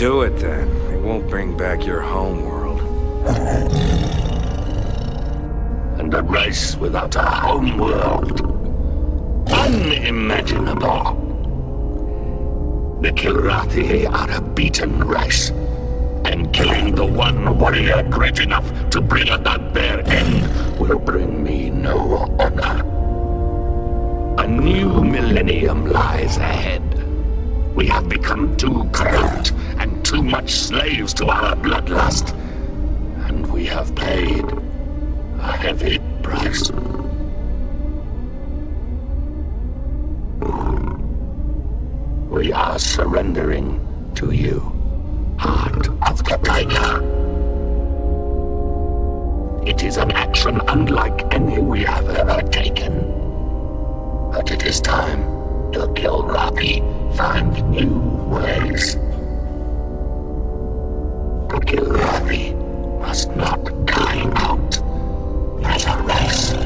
Do it then. It won't bring back your home world. And a race without a home world. Unimaginable. The Kilrathi are a beaten race. And killing the one warrior great enough to bring about their end will bring me no honor. A new millennium lies ahead. We have become too corrupt and too much slaves to our bloodlust. And we have paid a heavy price. We are surrendering to you, Heart of the Tiger. It is an action unlike any we have ever taken. But it is time to kill Rocky, find new ways. The Kilrathi must not die out as a race.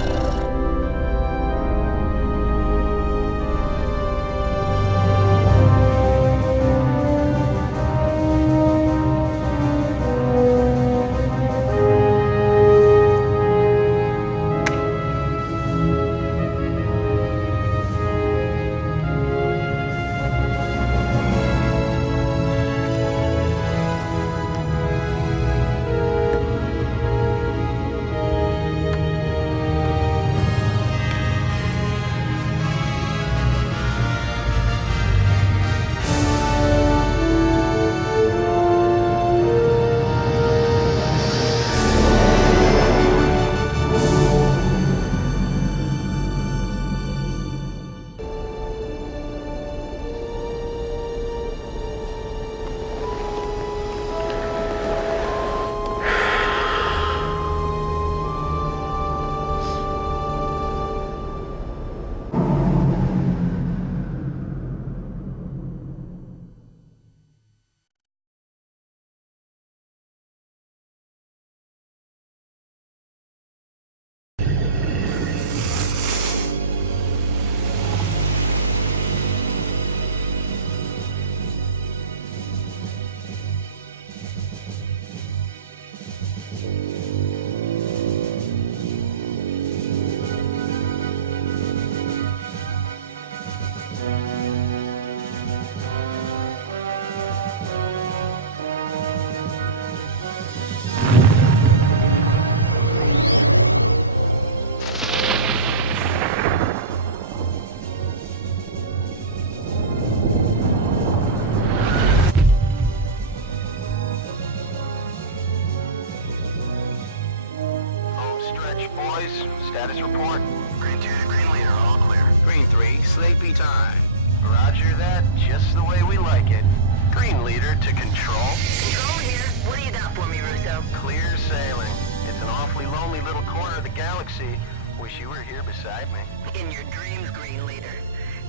Status report. Green 2 to Green Leader, all clear. Green 3, sleepy time. Roger that, just the way we like it. Green Leader to Control. Control here. What do you got for me, Russo? Clear sailing. It's an awfully lonely little corner of the galaxy. Wish you were here beside me. In your dreams, Green Leader.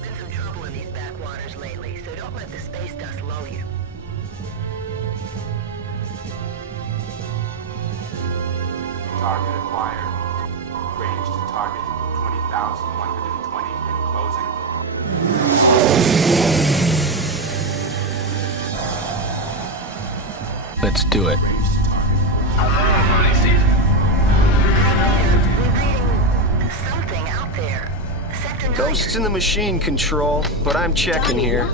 Been some trouble in these backwaters lately, so don't let the space dust lull you. Target acquired. Range to target 20,120 and closing. Let's do it. We're reading something out there. Sector 9. Ghosts in the machine, Control, but I'm checking here.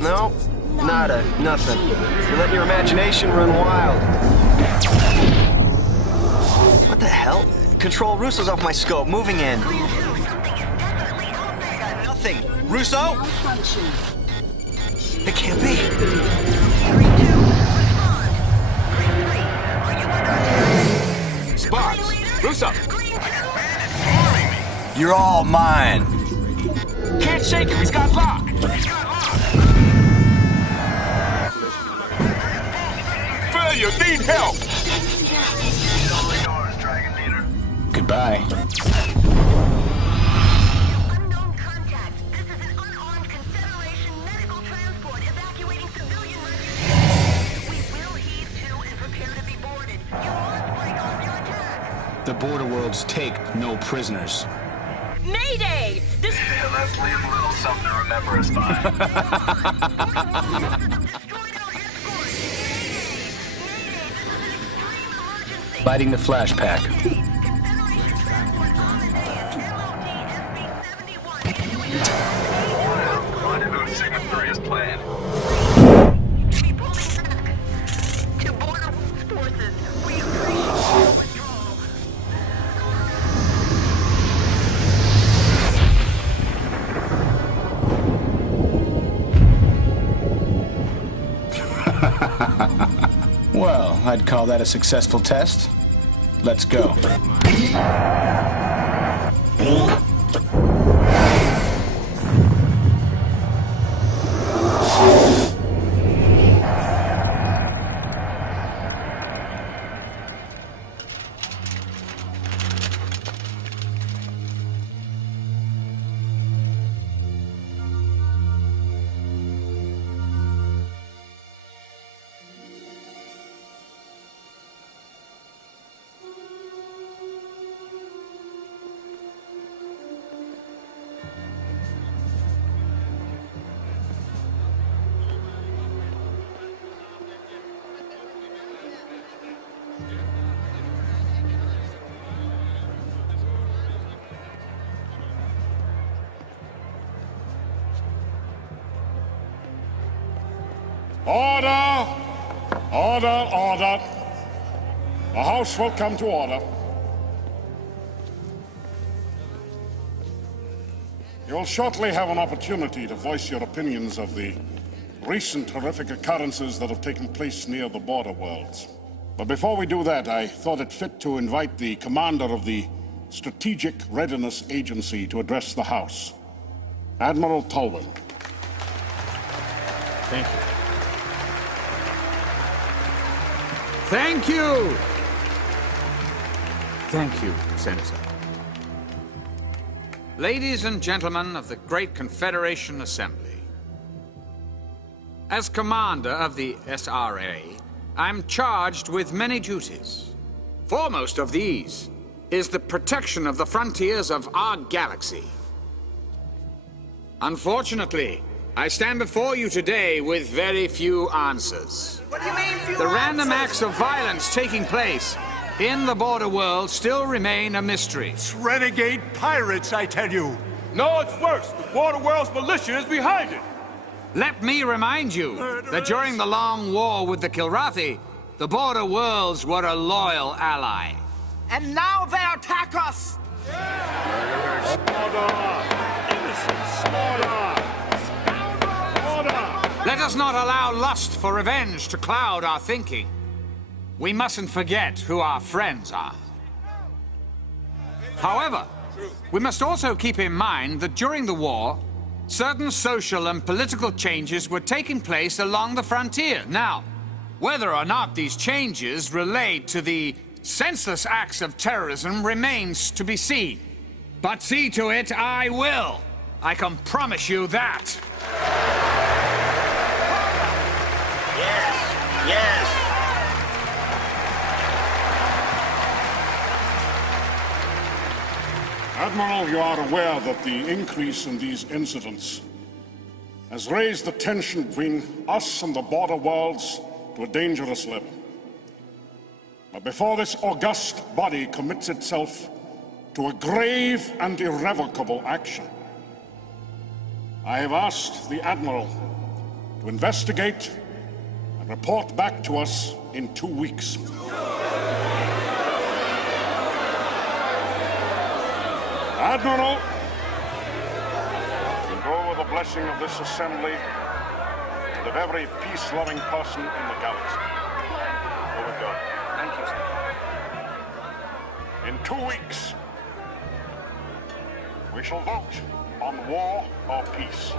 No, nada, nothing. You're letting your imagination run wild. What the hell? Control, Russo's off my scope, moving in. Something is definitely out there. Got nothing. Russo? It can't be. Green 2, respond. Green 3, are you under attack? Sparks! Russo! Green 2! You're all mine! Can't shake him, he's got lock! Failure, need help! Goodbye. Unknown contact. This is an unarmed Confederation medical transport evacuating civilian refugees. We will heave to and prepare to be boarded. You must break off your attack. The border worlds take no prisoners. Mayday! This Let's leave a little something to remember us by. destroyed our Lighting the flash pack. Confederation transport Amadeus, MOT SB-71. Rendezvous Sigma 3 is planned. Be pulling back. To border forces, we appreciate your withdrawal. Well, I'd call that a successful test. Let's go. Order! Order, order. The House will come to order. You'll shortly have an opportunity to voice your opinions of the recent horrific occurrences that have taken place near the border worlds. But before we do that, I thought it fit to invite the commander of the Strategic Readiness Agency to address the House, Admiral Tolwyn. Thank you. Thank you! Thank you, Senator. Ladies and gentlemen of the Great Confederation Assembly, as commander of the SRA, I'm charged with many duties. Foremost of these is the protection of the frontiers of our galaxy. Unfortunately, I stand before you today with very few answers. What do you mean, few The random answers? acts of violence taking place in the border world still remain a mystery. It's renegade pirates, I tell you. No, it's worse. The border world's militia is behind it. Let me remind you that during the long war with the Kilrathi, the border worlds were a loyal ally. And now they attack us! Let us not allow lust for revenge to cloud our thinking. We mustn't forget who our friends are. However, we must also keep in mind that during the war, certain social and political changes were taking place along the frontier. Now, whether or not these changes relate to the senseless acts of terrorism remains to be seen. But see to it I will. I can promise you that. Yes! Admiral, you are aware that the increase in these incidents has raised the tension between us and the border worlds to a dangerous level. But before this august body commits itself to a grave and irrevocable action, I have asked the Admiral to investigate and report back to us in 2 weeks. Admiral, you go with the blessing of this assembly and of every peace-loving person in the galaxy. Go with God. Thank you, sir. In 2 weeks, we shall vote on war or peace.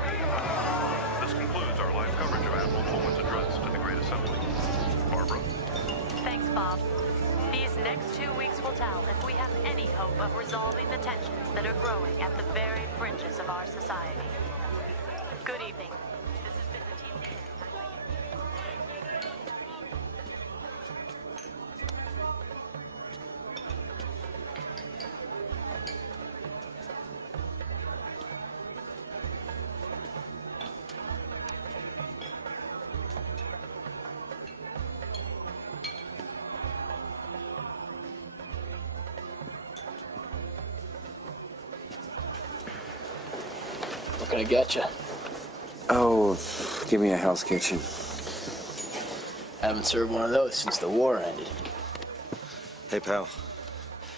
This concludes our live coverage of Admiral Tolwyn's address to the Great Assembly. Barbara. Thanks, Bob. These next 2 weeks will tell if we have any hope of resolving the tensions that are growing at the very fringes of our society. Good evening. This has been the TCA. What can I get you? Oh, give me a Hell's Kitchen. Haven't served one of those since the war ended. Hey, pal.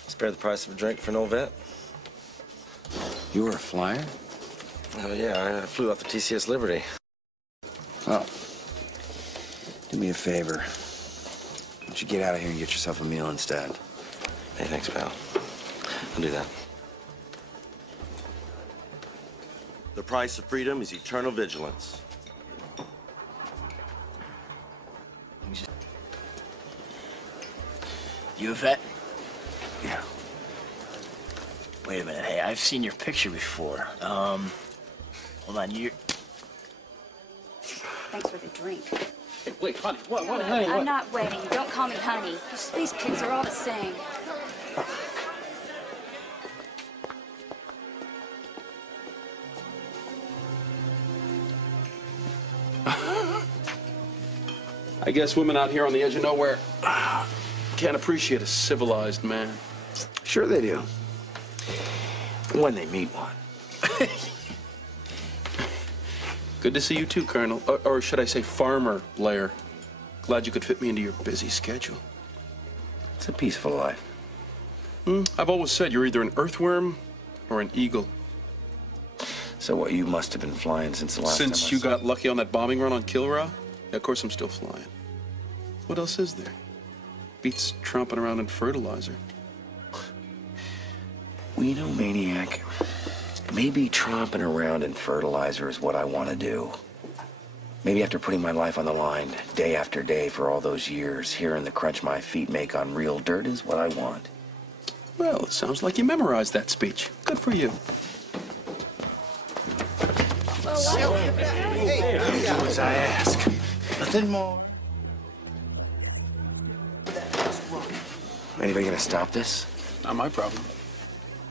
Spare the price of a drink for an old vet? You were a flyer? Oh, yeah, I flew off the TCS Liberty. Oh. Do me a favor. Why don't you get out of here and get yourself a meal instead? Hey, thanks, pal. I'll do that. The price of freedom is eternal vigilance. You a vet? Yeah. Wait a minute. Hey, I've seen your picture before. Hold on. You. Thanks for the drink. Hey, wait, honey. What? No, Honey, I'm what? not waiting. Don't call me honey. You space pigs are all the same. I guess women out here on the edge of nowhere can't appreciate a civilized man. Sure they do. When they meet one. Good to see you too, Colonel. Or should I say Farmer Blair. Glad you could fit me into your busy schedule. It's a peaceful life. I've always said you're either an earthworm or an eagle. So what, you must have been flying since the last time Since I you saw got lucky on that bombing run on Kilra? Yeah, of course I'm still flying. What else is there? Beats tromping around in fertilizer. Well, you know, Maniac, maybe tromping around in fertilizer is what I want to do. Maybe after putting my life on the line day after day for all those years, hearing the crunch my feet make on real dirt is what I want. Well, it sounds like you memorized that speech. Good for you. Hey, do as I ask. Nothing more. Anybody gonna stop this? Not my problem.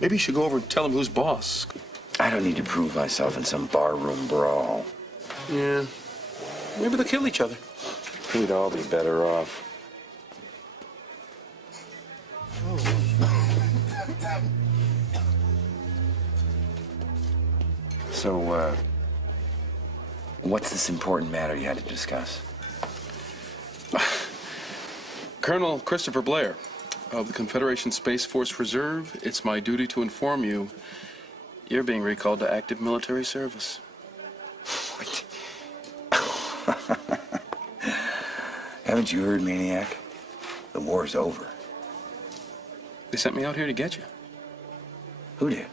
Maybe you should go over and tell him who's boss. I don't need to prove myself in some barroom brawl. Yeah. Maybe they'll kill each other. We'd all be better off. So, what's this important matter you had to discuss? Colonel Christopher Blair of the Confederation Space Force Reserve, it's my duty to inform you you're being recalled to active military service. What? Haven't you heard, Maniac? The war's over. They sent me out here to get you. Who did?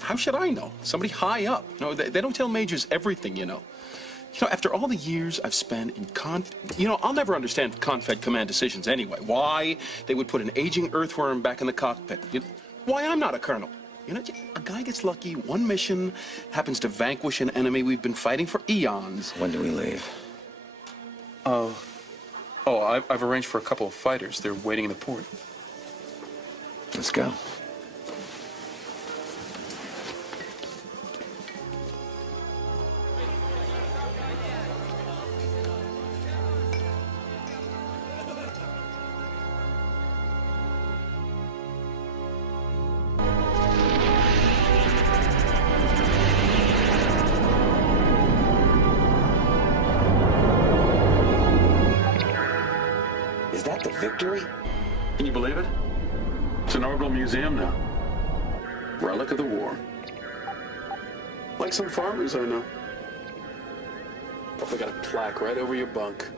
How should I know? Somebody high up. You know, they don't tell majors everything, you know. You know, after all the years I've spent in I'll never understand Confed command decisions anyway. Why they would put an aging earthworm back in the cockpit. Why I'm not a colonel. You know, a guy gets lucky, one mission, happens to vanquish an enemy we've been fighting for eons. When do we leave? I've arranged for a couple of fighters. They're waiting in the port. Let's go. Is that the Victory? Can you believe it? It's an orbital museum now. Relic of the war. Like some farmers I know. Probably got a plaque right over your bunk.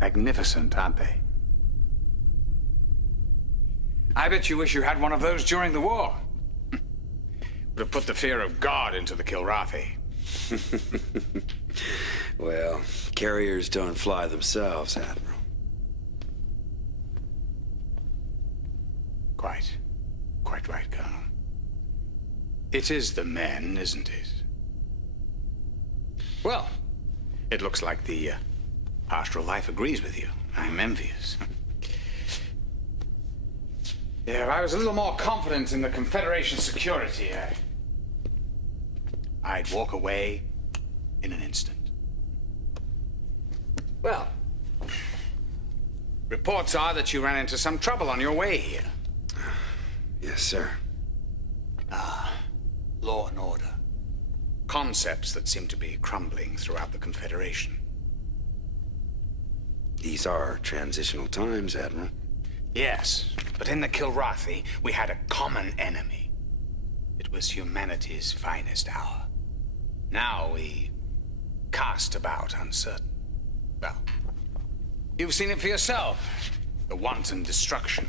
Magnificent, aren't they? I bet you wish you had one of those during the war. Would have put the fear of God into the Kilrathi. Well, carriers don't fly themselves, Admiral. Quite right, Colonel. It is the men, isn't it? Well, it looks like the pastoral life agrees with you. I'm envious. Yeah, if I was a little more confident in the Confederation security, I'd walk away in an instant. Well, reports are that you ran into some trouble on your way here. Yes, sir. Law and order. Concepts that seem to be crumbling throughout the Confederation. These are transitional times, Admiral. Yes, but in the Kilrathi, we had a common enemy. It was humanity's finest hour. Now we cast about uncertain. Well, you've seen it for yourself. The wanton destruction.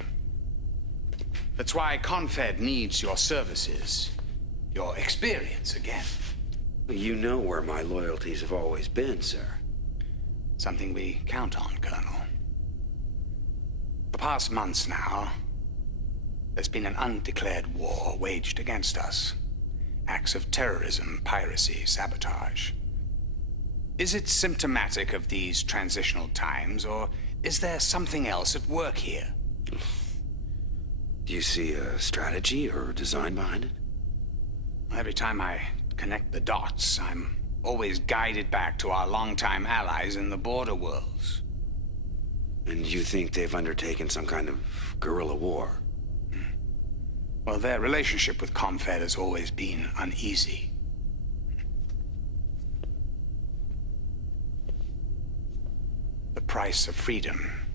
That's why Confed needs your services. Your experience again. You know where my loyalties have always been, sir. Something we count on, Colonel. For the past months now, there's been an undeclared war waged against us. Acts of terrorism, piracy, sabotage. Is it symptomatic of these transitional times, or is there something else at work here? Do you see a strategy or design behind it? Every time I connect the dots, I'm always guided back to our longtime allies in the border worlds. And you think they've undertaken some kind of guerrilla war? Well, their relationship with Confed has always been uneasy. The price of freedom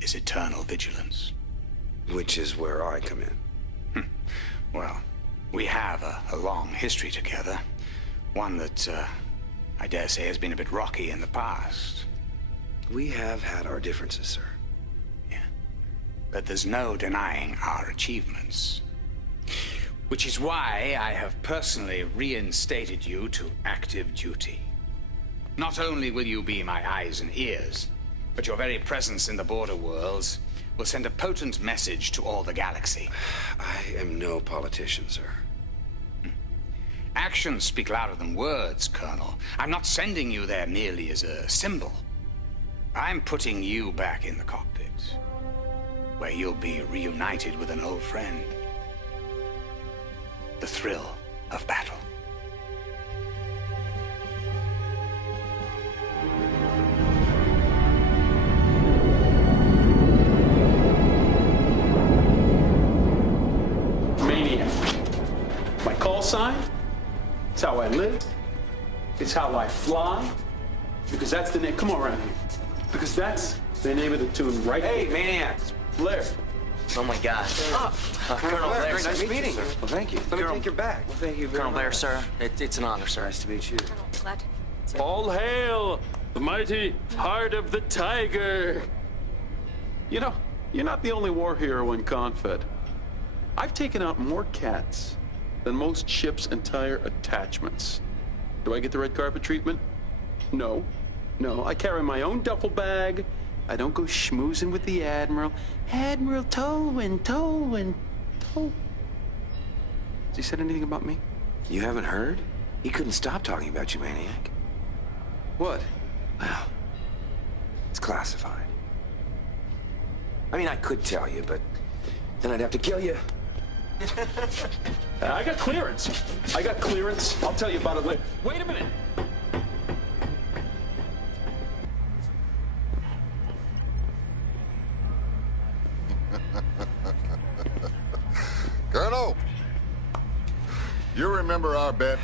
is eternal vigilance. Which is where I come in. Well, we have a long history together. One that, I dare say, has been a bit rocky in the past. We have had our differences, sir. Yeah. But there's no denying our achievements. Which is why I have personally reinstated you to active duty. Not only will you be my eyes and ears, but your very presence in the border worlds will send a potent message to all the galaxy. I am no politician, sir. Actions speak louder than words, Colonel. I'm not sending you there merely as a symbol. I'm putting you back in the cockpit, where you'll be reunited with an old friend. The thrill of battle. My call sign, it's how I live, it's how I fly, because that's the name, come on around here, because that's the name of the tune right Hey, there. maniacs. Blair. Oh my gosh. Colonel Blair, very nice meeting you. Well, thank you. Let me take your bag. Well, thank you very Colonel Blair, much. sir, it's an honor, sir. Nice to meet you. Glad. All hail the mighty heart of the tiger. You know, you're not the only war hero in Confed. I've taken out more cats than most ships' entire attachments. Do I get the red carpet treatment? No. No, I carry my own duffel bag. I don't go schmoozing with the Admiral. Admiral Tolwyn. Has he said anything about me? You haven't heard? He couldn't stop talking about you, maniac. What? Well, it's classified. I mean, I could tell you, but then I'd have to kill you. I got clearance. I'll tell you about it later. Wait a minute. Colonel, you remember our bet?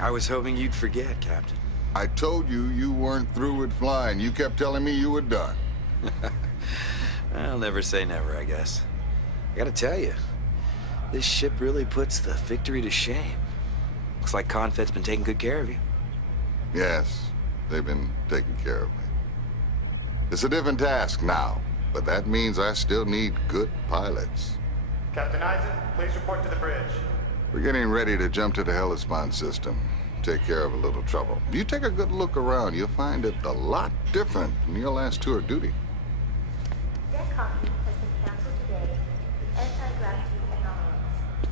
I was hoping you'd forget, Captain. I told you you weren't through with flying. You kept telling me you were done. I'll never say never, I guess. I gotta tell you, this ship really puts the victory to shame. Looks like Confed's been taking good care of you. Yes, they've been taking care of me. It's a different task now, but that means I still need good pilots. Captain Eisen, please report to the bridge. We're getting ready to jump to the Hellespont system. Take care of a little trouble. You take a good look around, you'll find it a lot different than your last tour of duty. Deck hockey has been canceled today with anti-gravity anomalies.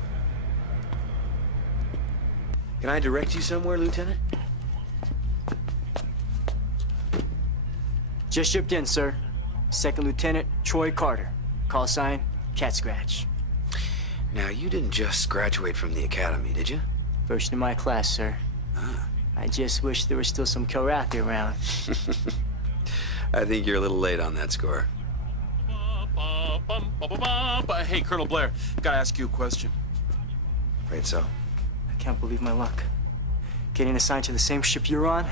Can I direct you somewhere, Lieutenant? Just shipped in, sir. Second Lieutenant Troy Carter. Call sign, Cat Scratch. Now, you didn't just graduate from the academy, did you? First in my class, sir. Ah. I just wish there was still some Kilrathi around. I think you're a little late on that score. Hey, Colonel Blair, gotta ask you a question. Afraid so. I can't believe my luck. Getting assigned to the same ship you're on?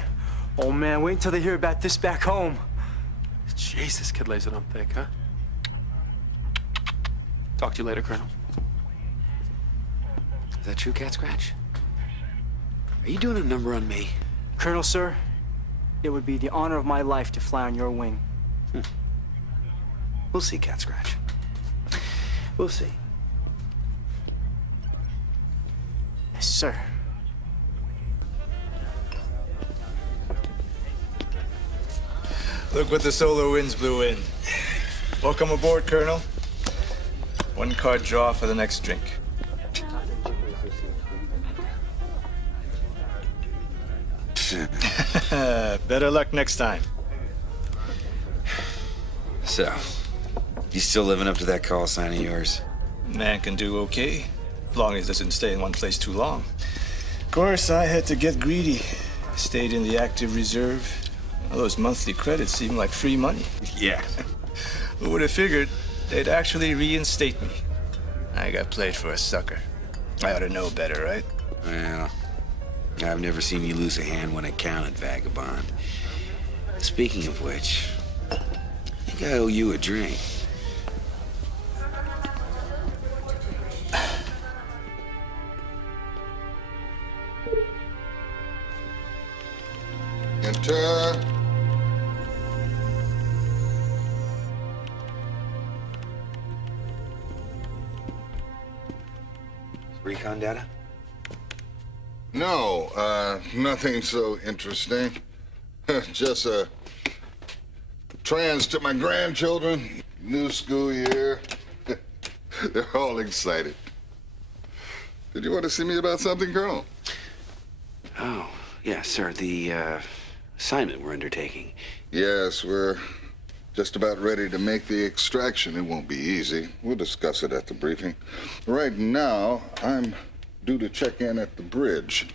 Oh man, wait until they hear about this back home. Jeez, this kid lays it on thick, huh? Talk to you later, Colonel. Is that true, Cat Scratch? Are you doing a number on me? Colonel, sir, it would be the honor of my life to fly on your wing. We'll see, Cat Scratch. We'll see. Yes, sir. Look what the solar winds blew in. Welcome aboard, Colonel. One card draw for the next drink. Better luck next time. So, you still living up to that call sign of yours? Man can do okay, as long as he doesn't stay in one place too long. Of course, I had to get greedy. Stayed in the active reserve. All those monthly credits seem like free money. Yeah. Who would have figured they'd actually reinstate me? I got played for a sucker. I ought to know better, right? Well, I've never seen you lose a hand when it counted, vagabond. Speaking of which, I think I owe you a drink. Enter. Recon data? No, nothing so interesting. Just a trans to my grandchildren. New school year. They're all excited. Did you want to see me about something, Colonel? Oh, yes, sir. The assignment we're undertaking. Yes, we're just about ready to make the extraction. It won't be easy. We'll discuss it at the briefing. Right now, I'm due to check in at the bridge.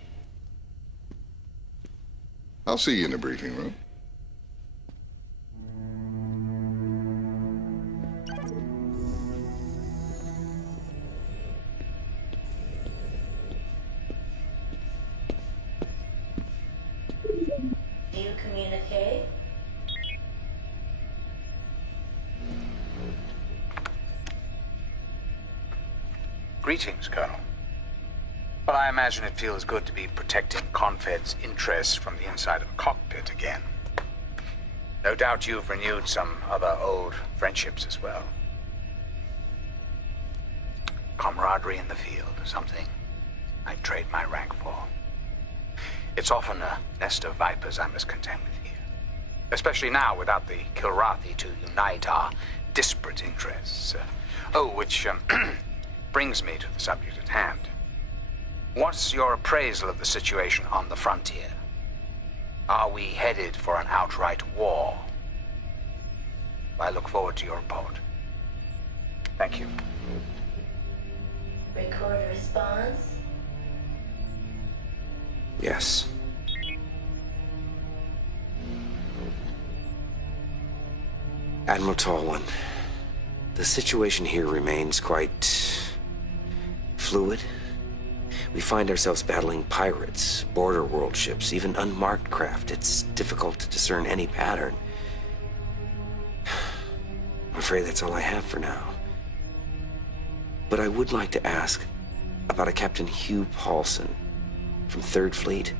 I'll see you in the briefing room. Do you communicate? Greetings, Colonel. Well, I imagine it feels good to be protecting Confed's interests from the inside of a cockpit again. No doubt you've renewed some other old friendships as well. Camaraderie in the field, something I'd trade my rank for. It's often a nest of vipers I must contend with here. Especially now without the Kilrathi to unite our disparate interests. Which brings me to the subject at hand. What's your appraisal of the situation on the frontier? Are we headed for an outright war? I look forward to your report. Thank you. Record a response. Yes. Admiral Tallwan, the situation here remains quite fluid. We find ourselves battling pirates, border world ships, even unmarked craft. It's difficult to discern any pattern. I'm afraid that's all I have for now. But I would like to ask about a Captain Hugh Paulson from 3rd Fleet.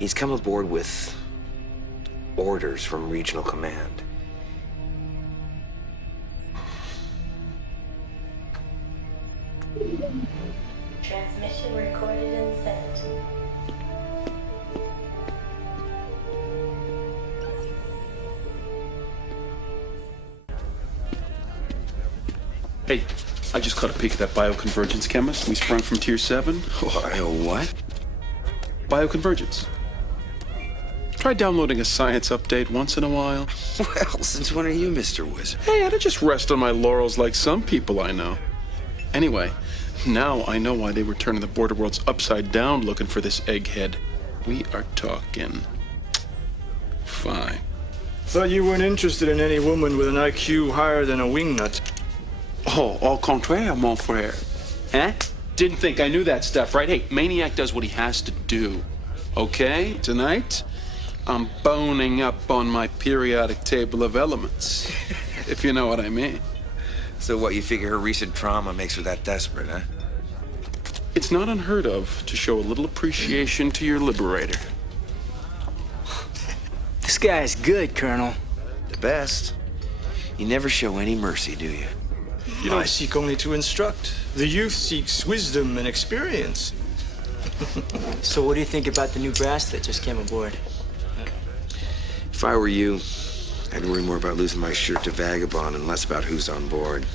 He's come aboard with orders from Regional Command. Hey, I just caught a peek at that bioconvergence chemist we sprung from Tier 7. What? Bioconvergence. Try downloading a science update once in a while. Well, since when are you Mr. Wizard? Hey, I don't just rest on my laurels like some people I know. Anyway, now I know why they were turning the border worlds upside down looking for this egghead. We are talking. Fine. Thought you weren't interested in any woman with an IQ higher than a wingnut. Oh, au contraire, mon frère. Eh? Didn't think I knew that stuff, right? Hey, Maniac does what he has to do. Okay? Tonight, I'm boning up on my periodic table of elements. If you know what I mean. So what, you figure her recent trauma makes her that desperate, huh? It's not unheard of to show a little appreciation to your liberator. This guy's good, Colonel. The best. You never show any mercy, do you? You don't seek only to instruct. The youth seeks wisdom and experience. So what do you think about the new brass that just came aboard? If I were you, I'd worry more about losing my shirt to Vagabond and less about who's on board.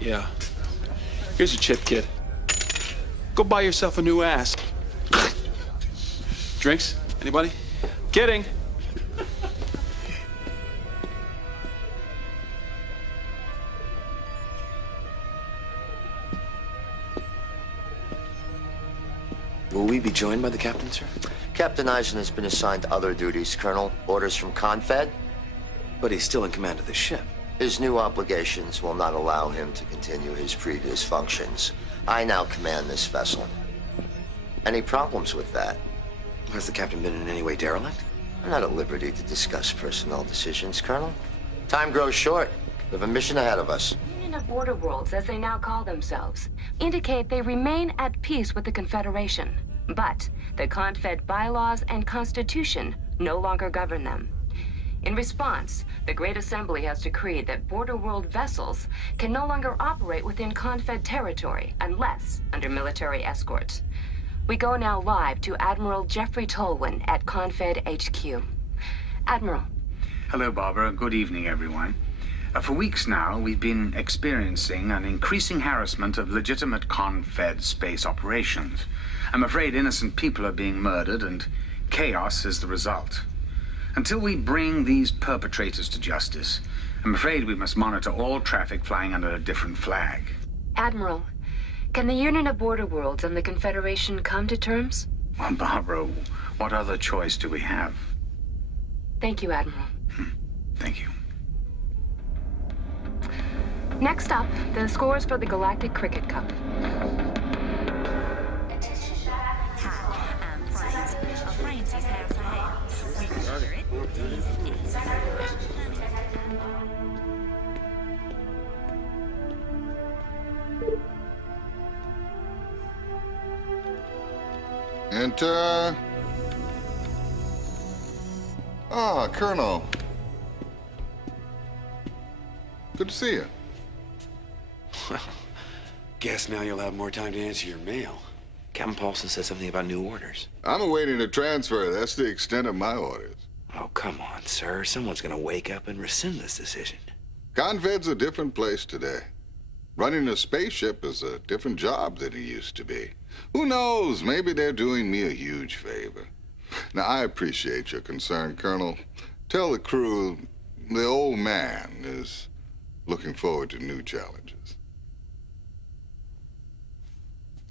Yeah. Here's a chip, kid. Go buy yourself a new ass. Drinks? Anybody? Kidding. Will we be joined by the captain, sir? Captain Eisen has been assigned other duties, Colonel. Orders from Confed. But he's still in command of the ship. His new obligations will not allow him to continue his previous functions. I now command this vessel. Any problems with that? Has the captain been in any way derelict? I'm not at liberty to discuss personnel decisions, Colonel. Time grows short. We have a mission ahead of us. Union of Border Worlds, as they now call themselves, indicate they remain at peace with the Confederation. But the Confed bylaws and constitution no longer govern them. In response, the Great Assembly has decreed that Border World vessels can no longer operate within Confed territory unless under military escorts. We go now live to Admiral Jeffrey Tolwyn at Confed HQ. Admiral. Hello, Barbara. Good evening, everyone. For weeks now, we've been experiencing an increasing harassment of legitimate Confed space operations. I'm afraid innocent people are being murdered, and chaos is the result. Until we bring these perpetrators to justice, I'm afraid we must monitor all traffic flying under a different flag. Admiral, can the Union of Border Worlds and the Confederation come to terms? Well, Barbara, what other choice do we have? Thank you, Admiral. Thank you. Next up, the scores for the Galactic Cricket Cup. Enter. Ah, Colonel. Good to see you. Well, guess now you'll have more time to answer your mail. Captain Paulson said something about new orders. I'm awaiting a transfer. That's the extent of my orders. Oh, come on, sir. Someone's gonna wake up and rescind this decision. Confed's a different place today. Running a spaceship is a different job than it used to be. Who knows? Maybe they're doing me a huge favor. Now, I appreciate your concern, Colonel. Tell the crew the old man is looking forward to new challenges.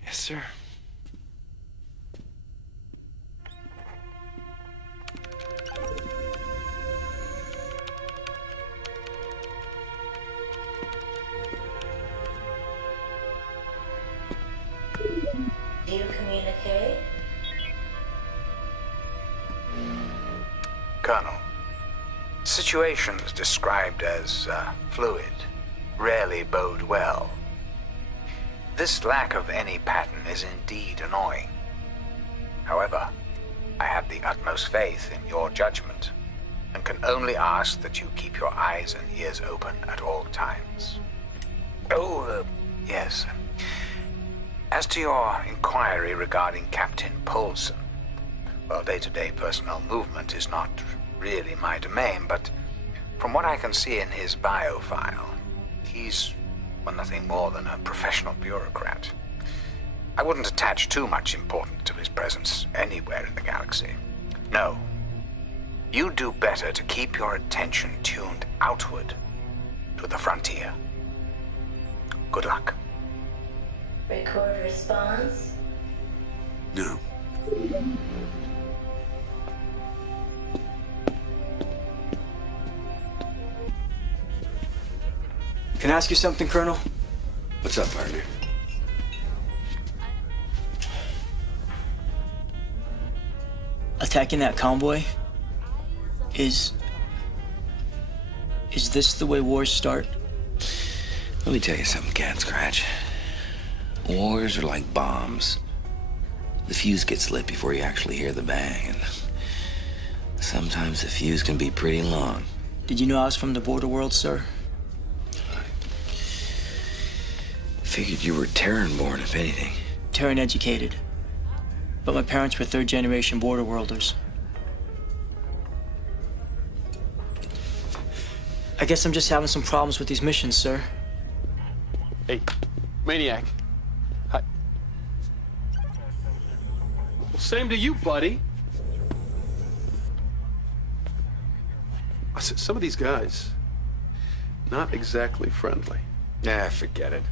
Yes, sir. Do you communicate? Colonel, situations described as fluid rarely bode well. This lack of any pattern is indeed annoying. However, I have the utmost faith in your judgment and can only ask that you keep your eyes and ears open at all times. Oh, yes. As to your inquiry regarding Captain Paulson, well, day-to-day personnel movement is not really my domain, but From what I can see in his bio file, he's, well, nothing more than a professional bureaucrat. I wouldn't attach too much importance to his presence anywhere in the galaxy. No. You do better to keep your attention tuned outward to the frontier. Good luck. Record response? No. Can I ask you something, Colonel? What's up, partner? Attacking that convoy? Is this the way wars start? Let me tell you something, Cat Scratch. Wars are like bombs. The fuse gets lit before you actually hear the bang, and sometimes the fuse can be pretty long. Did you know I was from the border world, sir? Figured you were Terran-born, if anything. Terran educated. But my parents were third-generation border worlders. I guess I'm just having some problems with these missions, sir. Hey, Maniac. Hi. Well, same to you, buddy. Some of these guys, not exactly friendly. Nah, forget it.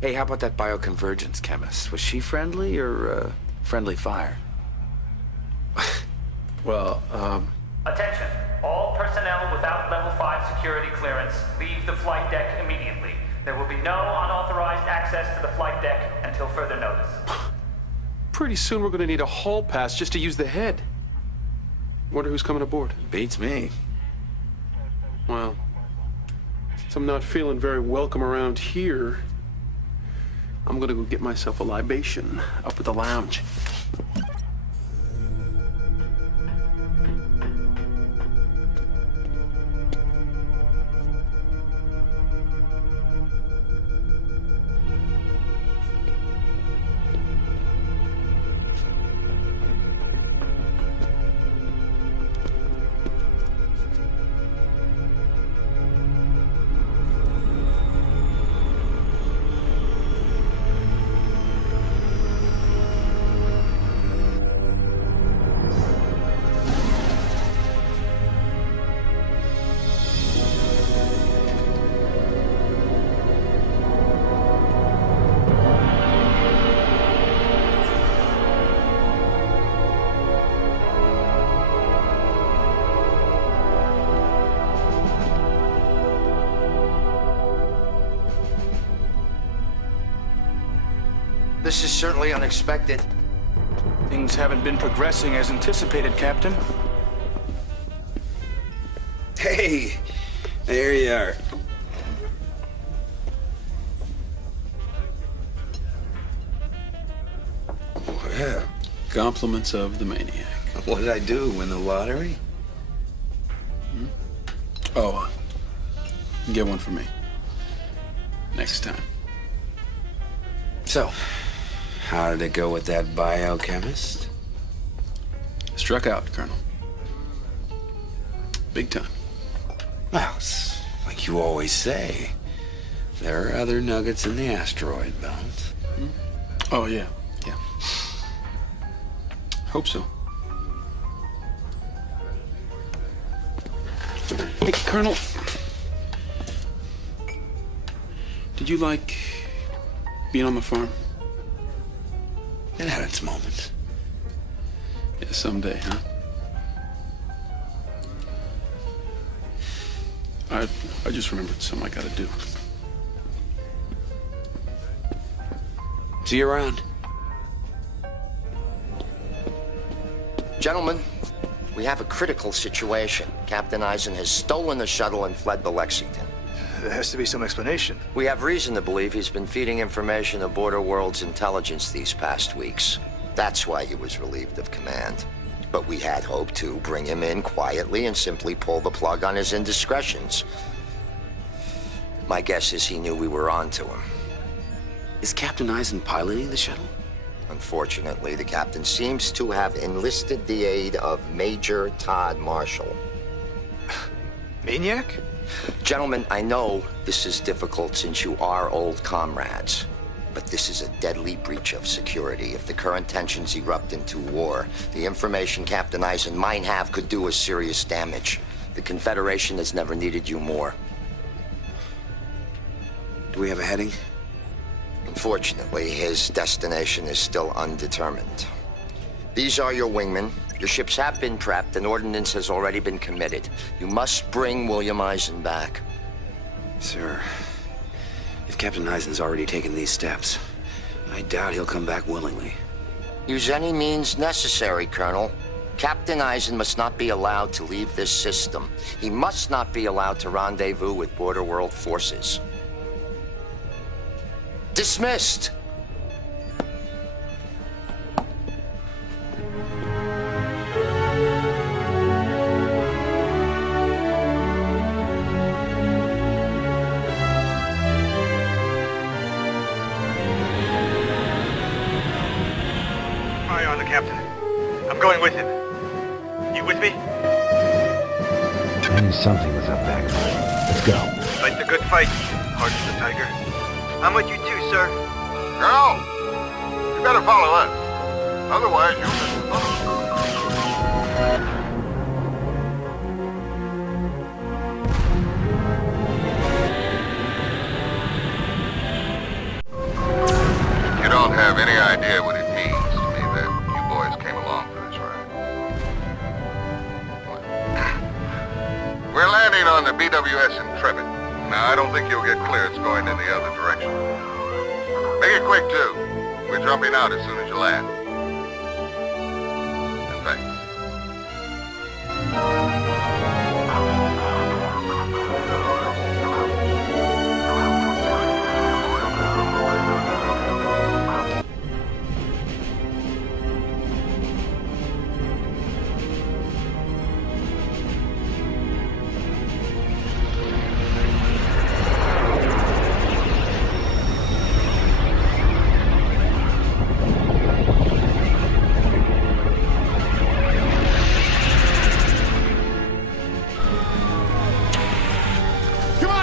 Hey, how about that bioconvergence chemist? Was she friendly or friendly fire? Well, Attention. All personnel without level 5 security clearance leave the flight deck immediately. There will be no unauthorized access to the flight deck until further notice. pretty soon we're gonna need a hall pass just to use the head. Wonder who's coming aboard. Beats me. Well, since I'm not feeling very welcome around here, I'm gonna go get myself a libation up at the lounge. This is certainly unexpected. Things haven't been progressing as anticipated, Captain. Hey, there you are. Well, compliments of the maniac. What did I do? Win the lottery? Oh, get one for me. Next time. So, how did it go with that biochemist? Struck out, Colonel. Big time. Well, it's like you always say, there are other nuggets in the asteroid belt. Oh, yeah. Yeah. Hope so. Hey, Colonel. Did you like being on the farm? It had its moments. Yeah, someday, huh? I just remembered something I gotta do. See you around. Gentlemen, we have a critical situation. Captain Eisen has stolen the shuttle and fled to Lexington. There has to be some explanation. We have reason to believe he's been feeding information to Border World's intelligence these past weeks. That's why he was relieved of command. But we had hoped to bring him in quietly and simply pull the plug on his indiscretions. My guess is he knew we were on to him. Is Captain Eisen piloting the shuttle? Unfortunately, the captain seems to have enlisted the aid of Major Todd Marshall. Maniac? Gentlemen, I know this is difficult since you are old comrades, but this is a deadly breach of security. If the current tensions erupt into war, the information Captain Eisen might have could do us serious damage. The Confederation has never needed you more. Do we have a heading? Unfortunately, his destination is still undetermined. These are your wingmen. Your ships have been prepped, and ordnance has already been committed. You must bring William Eisen back. Sir, if Captain Eisen's already taken these steps, I doubt he'll come back willingly. Use any means necessary, Colonel. Captain Eisen must not be allowed to leave this system. He must not be allowed to rendezvous with Border World forces. Dismissed! Eye on the captain. I'm going with him. You with me? I knew something was up back there. Let's go. Fight the good fight, Heart of the Tiger. I'm with you too, sir. Colonel, you better follow us. Otherwise, you'll miss the boat. You don't have any idea what it means to me that you boys came along for this ride. We're landing on the BWS Intrepid. Now, I don't think you'll get clearance going in the other direction. Make it quick, too. We're jumping out as soon as you land. And thanks.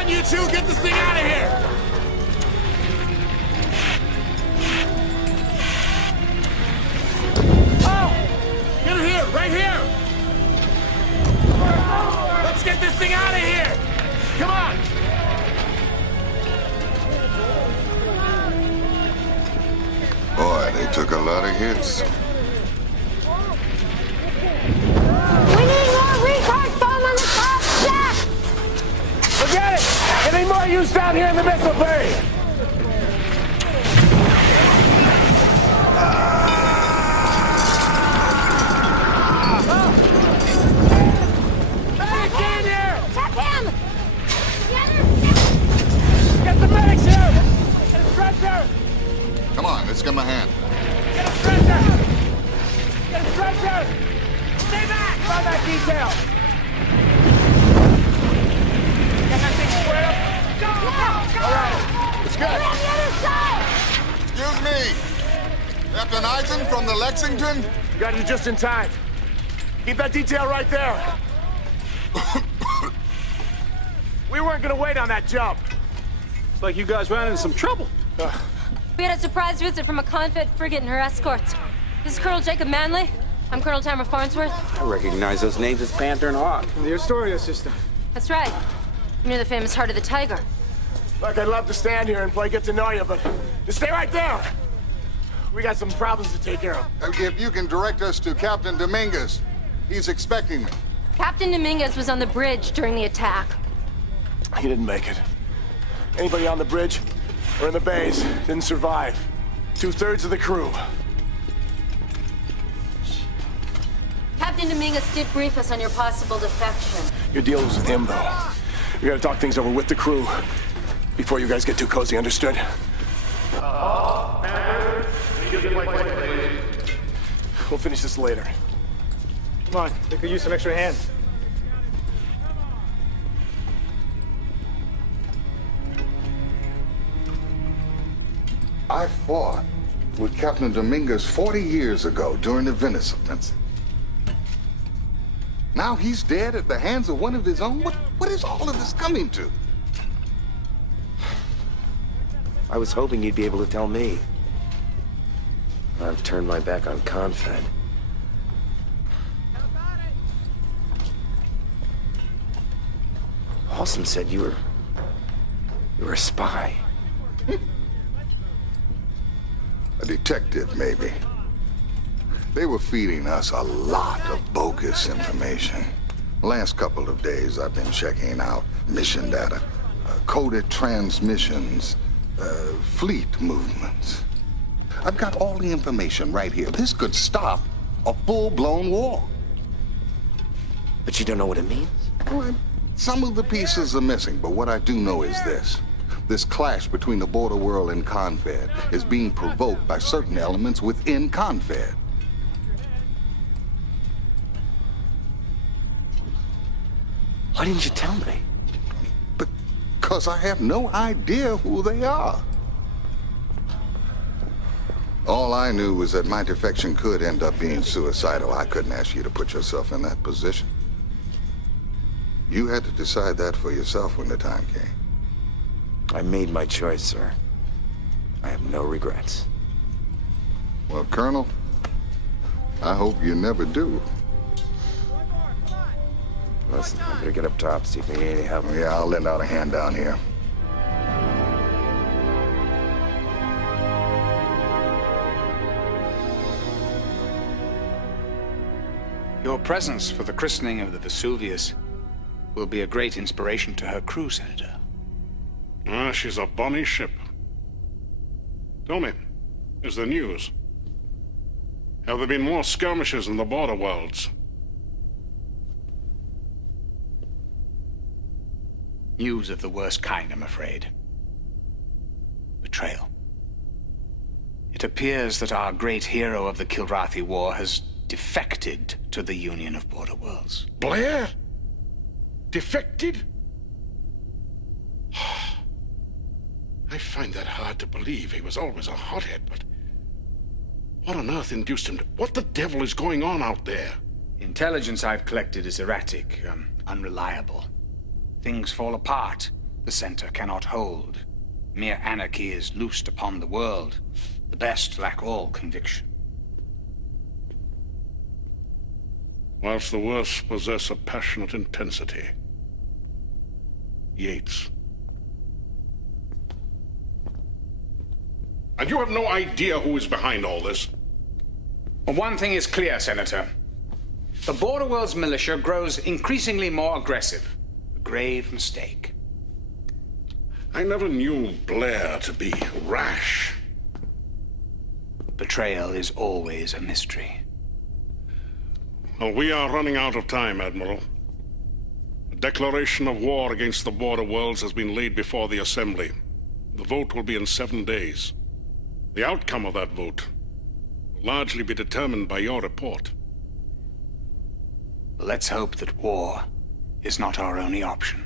You two, get this thing out of here! Oh! Get it here, right here! Let's get this thing out of here! Come on! Boy, they took a lot of hits. We need more retard foam on the top deck! Forget it! It ain't more use down here in the missile bay! Medic, get in here! Check him! Get the medics here! Get a stretcher! Come on, let's give him a hand. Get a stretcher! Get a stretcher! Stay back! Run that detail! Get that thing squared up! Go! All right, it's good. On the other side! Excuse me. Captain Eisen from the Lexington? Got you just in time. Keep that detail right there. We weren't gonna wait on that jump. It's like you guys ran into some trouble. We had a surprise visit from a Confed frigate and her escorts. This is Colonel Jacob Manley. I'm Colonel Tamara Farnsworth. I recognize those names as Panther and Hawk. From the Astoria system. That's right. Near the famous Heart of the Tiger. Look, I'd love to stand here and play get to know you, but just stay right there. We got some problems to take care of. If you can direct us to Captain Dominguez, he's expecting me. Captain Dominguez was on the bridge during the attack. He didn't make it. Anybody on the bridge or in the bays didn't survive. 2/3 of the crew. Captain Dominguez did brief us on your possible defection. Your deal was with him, though. We gotta talk things over with the crew before you guys get too cozy, understood? We'll finish this later. Come on, they could use some extra hands. I fought with Captain Dominguez 40 years ago during the Venice offensive. Now he's dead at the hands of one of his own? What is all of this coming to? I was hoping you'd be able to tell me. I've turned my back on Confed. Paulson said you were a spy. A detective, maybe. They were feeding us a lot of bogus information. Last couple of days, I've been checking out mission data, coded transmissions, fleet movements. I've got all the information right here. This could stop a full-blown war. But you don't know what it means? Well, some of the pieces are missing, but what I do know is this. This clash between the border world and Confed is being provoked by certain elements within Confed. Why didn't you tell me? Because I have no idea who they are. All I knew was that my defection could end up being suicidal. I couldn't ask you to put yourself in that position. You had to decide that for yourself when the time came. I made my choice, sir. I have no regrets. Well, Colonel, I hope you never do. Listen, I better get up top, see if they need any help. Yeah, I'll lend out a hand down here. Your presence for the christening of the Vesuvius will be a great inspiration to her crew, Senator. Ah, she's a bonny ship. Tell me, is there news? Have there been more skirmishes in the border worlds? News of the worst kind, I'm afraid. Betrayal. It appears that our great hero of the Kilrathi War has defected to the Union of Border Worlds. Blair? Defected? I find that hard to believe. He was always a hothead, but what on earth induced him to... What the devil is going on out there? Intelligence I've collected is erratic, unreliable. Things fall apart. The center cannot hold. Mere anarchy is loosed upon the world. The best lack all conviction. Whilst the worst possess a passionate intensity. Yates. And you have no idea who is behind all this? Well, one thing is clear, Senator. The Border World's militia grows increasingly more aggressive. A grave mistake. I never knew Blair to be rash. Betrayal is always a mystery. Well, we are running out of time, Admiral. A declaration of war against the Border Worlds has been laid before the Assembly. The vote will be in 7 days. The outcome of that vote will largely be determined by your report. Let's hope that war is not our only option.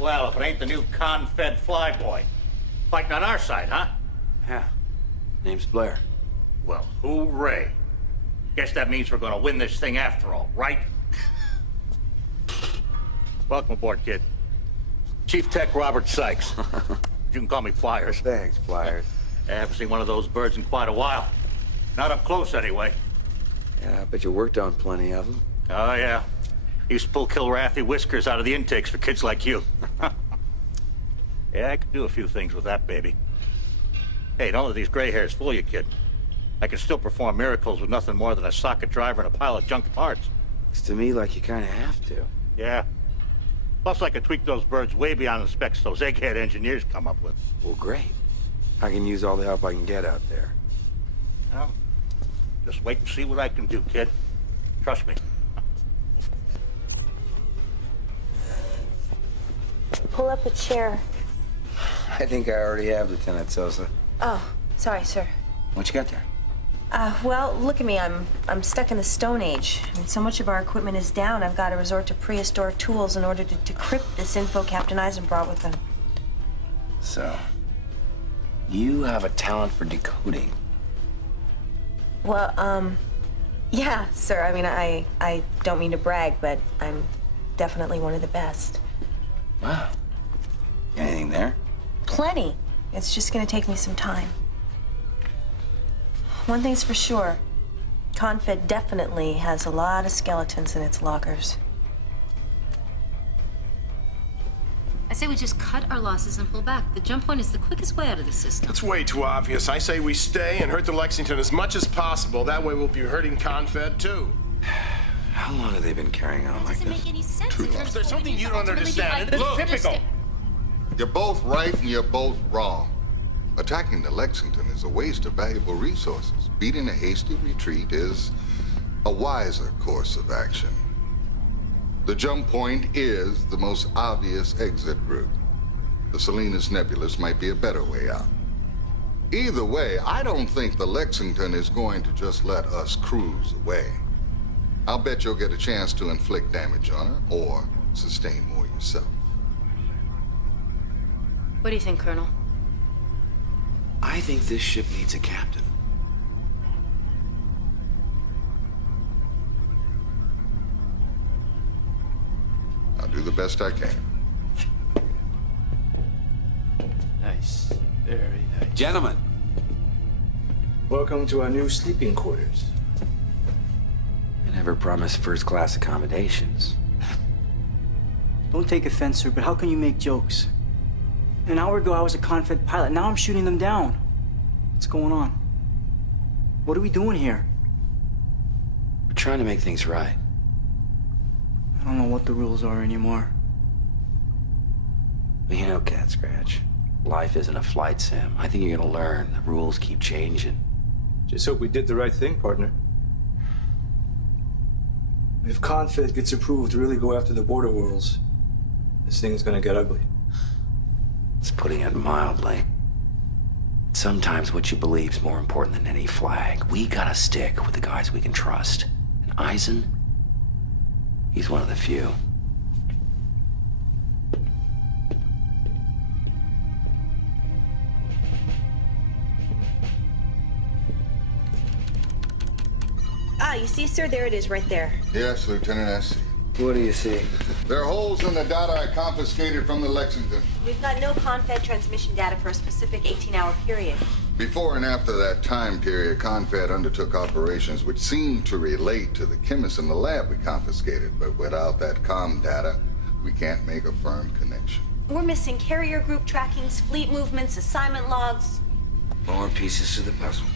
Well, if it ain't the new Confed flyboy. Fighting on our side, huh? Yeah. Name's Blair. Well, hooray. Guess that means we're gonna win this thing after all, right? Welcome aboard, kid. Chief Tech Robert Sykes. You can call me Pliers. Thanks, Pliers. I haven't seen one of those birds in quite a while. Not up close, anyway. Yeah, I bet you worked on plenty of them. Oh, yeah. Used to pull Kilrathi whiskers out of the intakes for kids like you. Yeah, I could do a few things with that baby. Hey, don't let these gray hairs fool you, kid. I can still perform miracles with nothing more than a socket driver and a pile of junk parts. Looks to me like you kind of have to. Yeah. Plus, I could tweak those birds way beyond the specs those egghead engineers come up with. Well, great. I can use all the help I can get out there. Well, just wait and see what I can do, kid. Trust me. Pull up a chair. I think I already have, Lieutenant Sosa. Oh, sorry, sir. What you got there? Well, look at me. I'm stuck in the Stone Age. I mean, so much of our equipment is down, I've got to resort to prehistoric tools in order to decrypt this info Captain Eisen brought with him. So, you have a talent for decoding. Well, Yeah, sir. I mean, I don't mean to brag, but I'm definitely one of the best. Wow. Anything there? Plenty. It's just gonna take me some time. One thing's for sure. Confed definitely has a lot of skeletons in its lockers. I say we just cut our losses and pull back. The jump point is the quickest way out of the system. It's way too obvious. I say we stay and hurt the Lexington as much as possible. That way we'll be hurting Confed, too. How long have they been carrying on like this? Doesn't make any sense. Too long. There's something you don't understand. Look, It's typical. You're both right and you're both wrong. Attacking the Lexington is a waste of valuable resources. Beating a hasty retreat is a wiser course of action. The jump point is the most obvious exit route. The Salinas Nebulous might be a better way out. Either way, I don't think the Lexington is going to just let us cruise away. I'll bet you'll get a chance to inflict damage on her or sustain more yourself. What do you think, Colonel? I think this ship needs a captain. I'll do the best I can. Nice. Very nice. Gentlemen. Welcome to our new sleeping quarters. I never promised first-class accommodations. Don't take offense, sir, but how can you make jokes? An hour ago, I was a Confed pilot. Now I'm shooting them down. What's going on? What are we doing here? We're trying to make things right. I don't know what the rules are anymore. Well, you know, Cat Scratch, life isn't a flight sim. I think you're gonna learn. The rules keep changing. Just hope we did the right thing, partner. If Confed gets approved to really go after the border worlds, this thing's gonna get ugly. It's putting it mildly. Sometimes what you believe is more important than any flag. We gotta stick with the guys we can trust. And Eisen, he's one of the few. Ah, you see, sir? There it is, right there. Yes, Lieutenant, I see. What do you see? There are holes in the data I confiscated from the Lexington. We've got no Confed transmission data for a specific 18-hour period. Before and after that time period, Confed undertook operations which seemed to relate to the chemists in the lab we confiscated, but without that comm data, we can't make a firm connection. We're missing carrier group trackings, fleet movements, assignment logs. More pieces to the puzzle.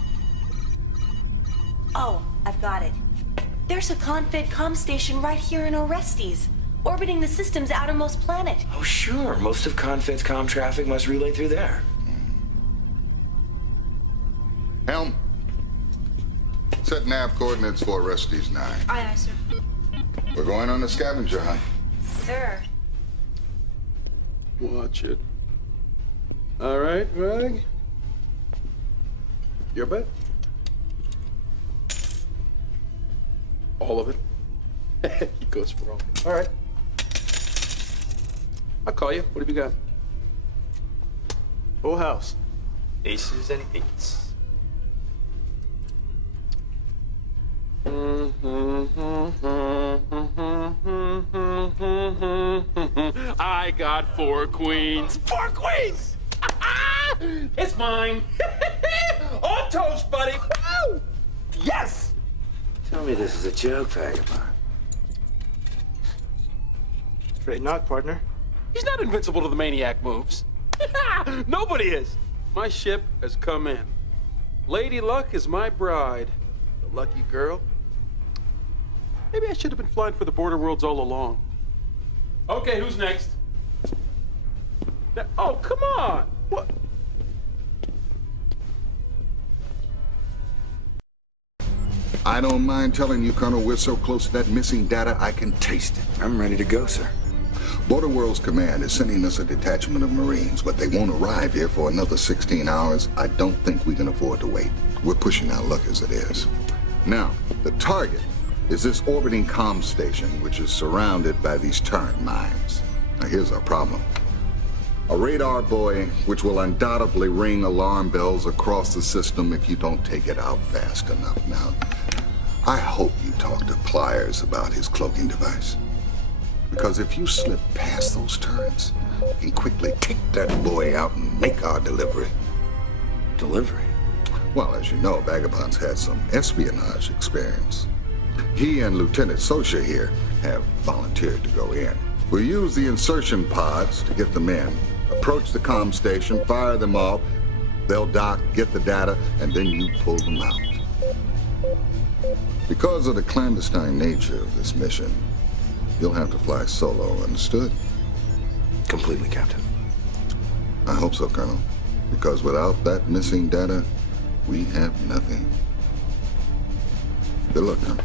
Oh, I've got it. There's a Confed comm station right here in Orestes, orbiting the system's outermost planet. Oh, sure. Most of Confed's comm traffic must relay through there. Helm, set nav coordinates for Orestes 9. Aye, aye, sir. We're going on a scavenger hunt. Sir. Watch it. All right, Rag. Your bet. All of it. He goes for all. All right. I'll call you. What have you got? Full house. Aces and eights. I got 4 queens. 4 queens! It's mine. On toast, buddy. Woo! Yes! Tell me this is a joke, Vagabond. Afraid not, partner. He's not invincible to the maniac moves. Nobody is. My ship has come in. Lady Luck is my bride. The lucky girl. Maybe I should have been flying for the border worlds all along. Okay, who's next? Oh, come on! What? I don't mind telling you, Colonel, we're so close to that missing data, I can taste it. I'm ready to go, sir. Border Worlds Command is sending us a detachment of Marines, but they won't arrive here for another 16 hours. I don't think we can afford to wait. We're pushing our luck as it is. Now, the target is this orbiting comm station, which is surrounded by these turret mines. Now, here's our problem. A radar buoy, which will undoubtedly ring alarm bells across the system if you don't take it out fast enough. Now, I hope you talk to Pliers about his cloaking device. Because if you slip past those turrets, you can quickly take that boy out and make our delivery. Delivery? Well, as you know, Vagabond's had some espionage experience. He and Lieutenant Sosha here have volunteered to go in. We'll use the insertion pods to get them in, approach the comm station, fire them off, they'll dock, get the data, and then you pull them out. Because of the clandestine nature of this mission, you'll have to fly solo, understood? Completely, Captain. I hope so, Colonel. Because without that missing data, we have nothing. Good luck, Colonel.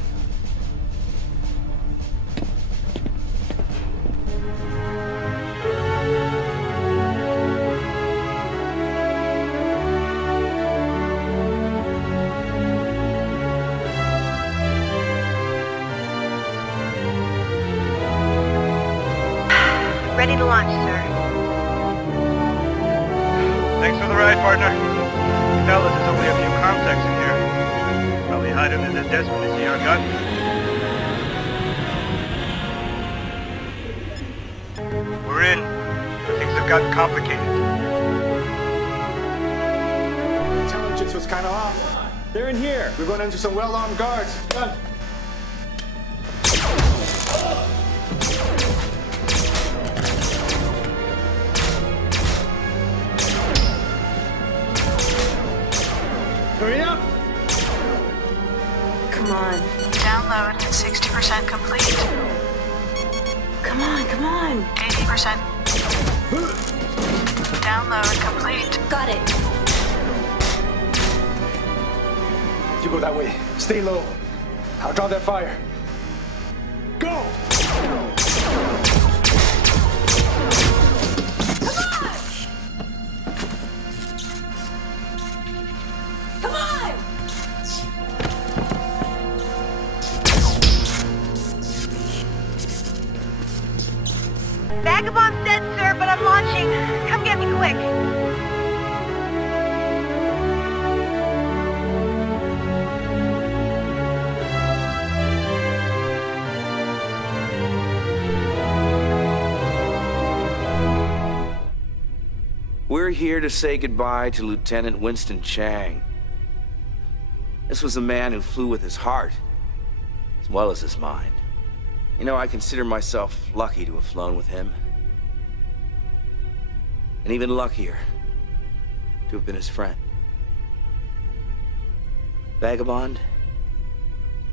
Ready to launch, sir. Thanks for the ride, partner. You fellas, there's only a few contacts in here. Probably hide under the desk when they see our gun. We're in, but things have gotten complicated. Intelligence was kind of off. They're in here. We're going into some well-armed guards. Run. Hurry up! Come on. Download 60% complete. Come on, come on. 80%. Download complete. Got it. You go that way. Stay low. I'll draw that fire. Go! Come on! Vagabond's dead, sir, but I'm launching. Come get me quick. We're here to say goodbye to Lieutenant Winston Chang. This was a man who flew with his heart, as well as his mind. You know, I consider myself lucky to have flown with him. And even luckier to have been his friend. Vagabond,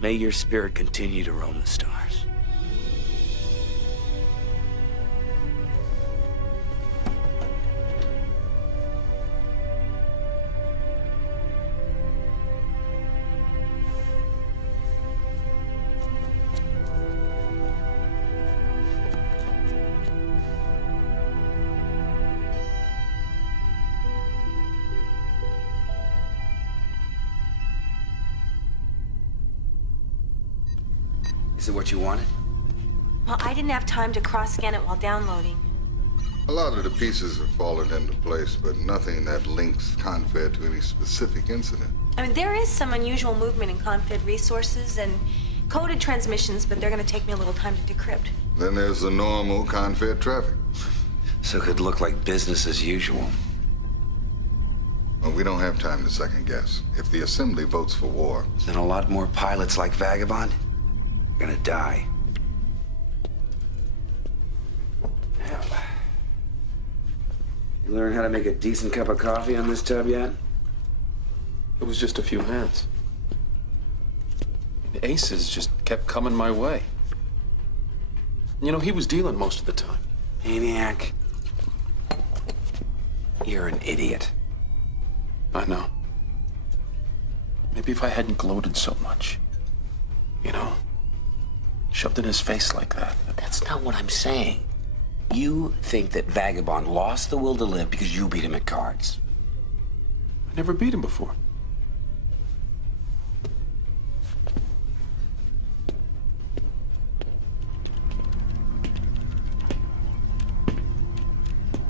may your spirit continue to roam the stars. Is it what you wanted? Well, I didn't have time to cross-scan it while downloading. A lot of the pieces have fallen into place, but nothing that links Confed to any specific incident. I mean, there is some unusual movement in Confed resources and coded transmissions, but they're going to take me a little time to decrypt. Then there's the normal Confed traffic. So it could look like business as usual. Well, we don't have time to second guess. If the Assembly votes for war... Then a lot more pilots like Vagabond are gonna die. You learn how to make a decent cup of coffee on this tub yet? It was just a few hands. The aces just kept coming my way. You know, he was dealing most of the time. Maniac. You're an idiot. I know. Maybe if I hadn't gloated so much. You know? Shoved in his face like that. That's not what I'm saying. You think that Vagabond lost the will to live because you beat him at cards. I never beat him before.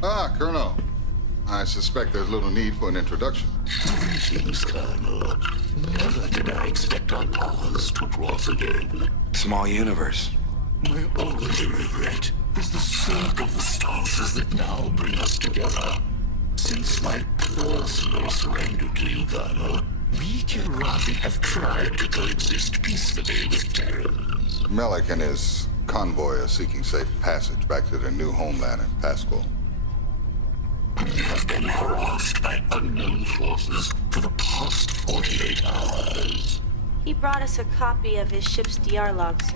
Ah, Colonel. I suspect there's little need for an introduction. Greetings, Colonel. Never did I expect our powers to cross again. Small universe. My only regret is the circumstances that now bring us together. Since my personal surrender to you, Colonel, we Kilrathi have tried to coexist peacefully with Terrans. Malik and his convoy are seeking safe passage back to their new homeland in Pascal. We have been harassed by unknown forces for the past 48 hours. He brought us a copy of his ship's DR log, sir.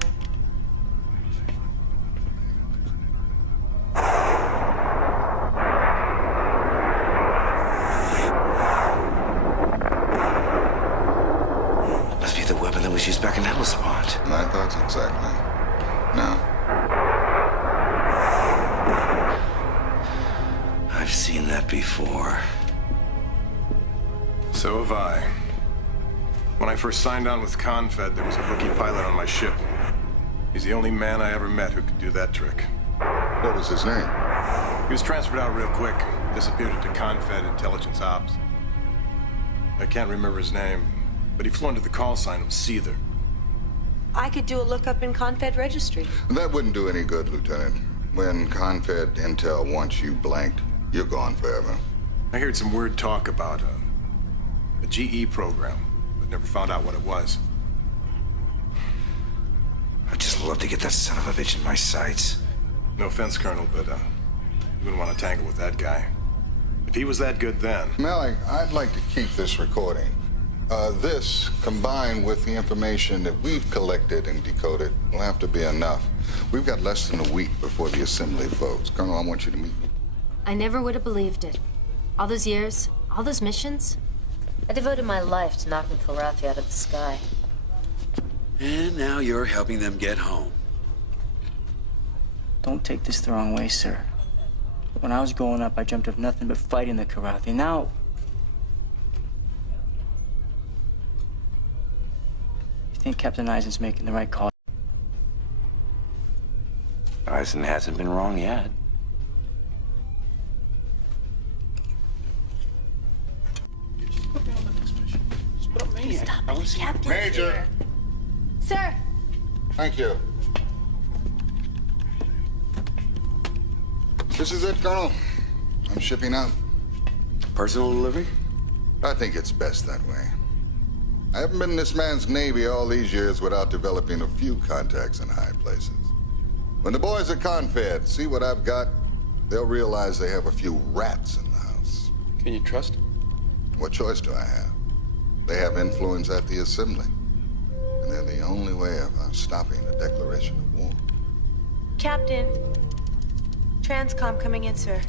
Must be the weapon that was used back in Hellespont. My thoughts exactly. Now, I've seen that before. So have I. When I first signed on with Confed, there was a rookie pilot on my ship. He's the only man I ever met who could do that trick. What was his name? He was transferred out real quick. Disappeared into Confed Intelligence Ops. I can't remember his name, but he flew under the call sign of Seether. I could do a lookup in Confed registry. That wouldn't do any good, Lieutenant. When Confed Intel wants you blanked, you're gone forever. I heard some weird talk about a GE program, but never found out what it was. I'd just love to get that son of a bitch in my sights. No offense, Colonel, but you wouldn't want to tangle with that guy. If he was that good then... Malik, I'd like to keep this recording. This, combined with the information that we've collected and decoded, will have to be enough. We've got less than a week before the assembly votes. Colonel, I want you to meet me. I never would have believed it. All those years, all those missions. I devoted my life to knocking Kilrathi out of the sky. And now you're helping them get home. Don't take this the wrong way, sir. When I was growing up, I dreamt of nothing but fighting the Kilrathi. Now... you think Captain Eisen's making the right call? Eisen hasn't been wrong yet. Stop it, Captain. Major! Sir! Thank you. This is it, Colonel. I'm shipping out. Personal delivery? I think it's best that way. I haven't been in this man's Navy all these years without developing a few contacts in high places. When the boys at Confed see what I've got, they'll realize they have a few rats in the house. Can you trust him? What choice do I have? They have influence at the assembly. And they're the only way of stopping the declaration of war. Captain. Transcom coming in, sir.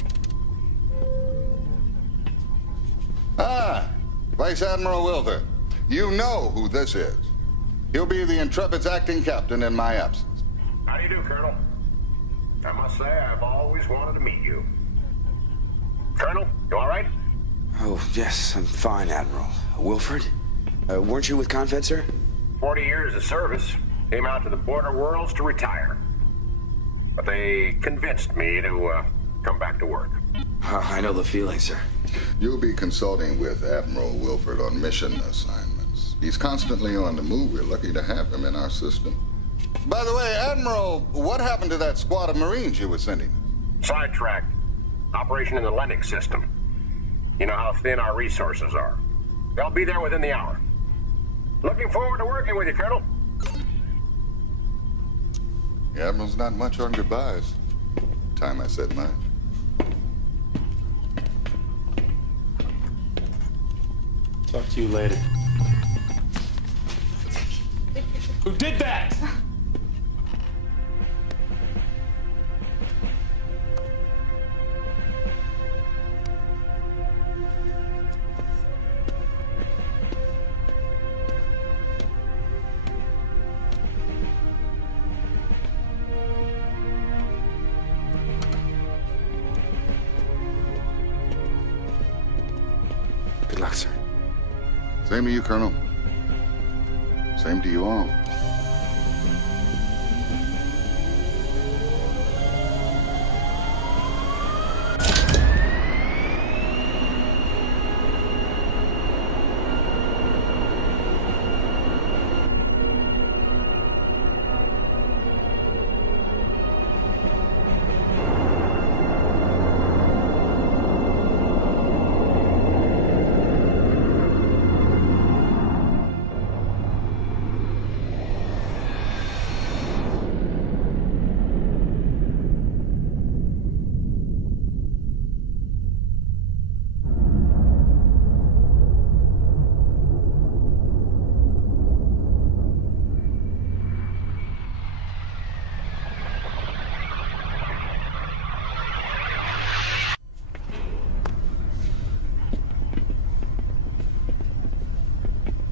Ah, Vice Admiral Wilfer. You know who this is. He'll be the Intrepid's acting captain in my absence. How do you do, Colonel? I must say, I've always wanted to meet you. Colonel, you all right? Oh, yes, I'm fine, Admiral. Wilford? Weren't you with Confed, sir? 40 years of service. Came out to the border worlds to retire. But they convinced me to come back to work. I know the feeling, sir. You'll be consulting with Admiral Wilford on mission assignments. He's constantly on the move. We're lucky to have him in our system. By the way, Admiral, what happened to that squad of Marines you were sending? Sidetracked. Operation in the Lennox system. You know how thin our resources are. They'll be there within the hour. Looking forward to working with you, Colonel. The Admiral's not much on goodbyes. Time I said mine. Talk to you later. Who did that? Good luck, sir. Same to you, Colonel. Same to you all.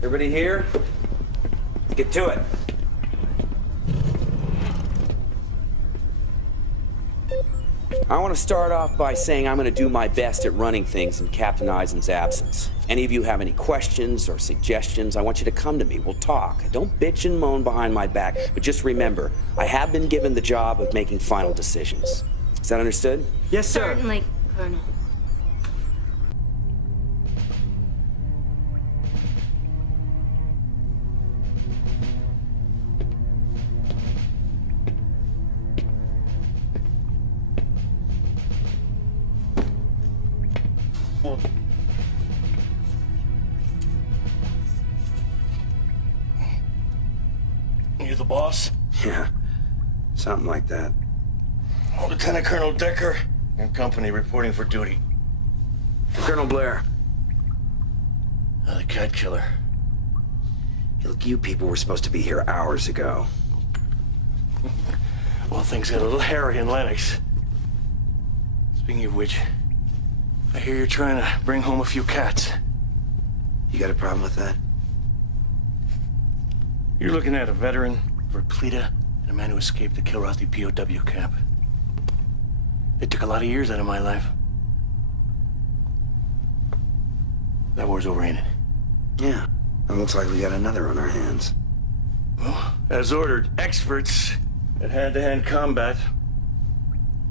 Everybody here? Let's get to it. I want to start off by saying I'm going to do my best at running things in Captain Eisen's absence. Any of you have any questions or suggestions, I want you to come to me. We'll talk. Don't bitch and moan behind my back, but just remember, I have been given the job of making final decisions. Is that understood? Yes, sir. Certainly, Colonel. You the boss? Yeah, something like that. Lieutenant Colonel Decker and company reporting for duty. Colonel Blair. The cat killer. Look, you people were supposed to be here hours ago. Well, things got a little hairy in Lennox. Speaking of which, I hear you're trying to bring home a few cats. You got a problem with that? You're looking at a veteran, Verklita, and a man who escaped the Kilrathi POW camp. They took a lot of years out of my life. That war's over, ain't it? Yeah. It looks like we got another on our hands. Well, as ordered, experts at hand-to-hand combat.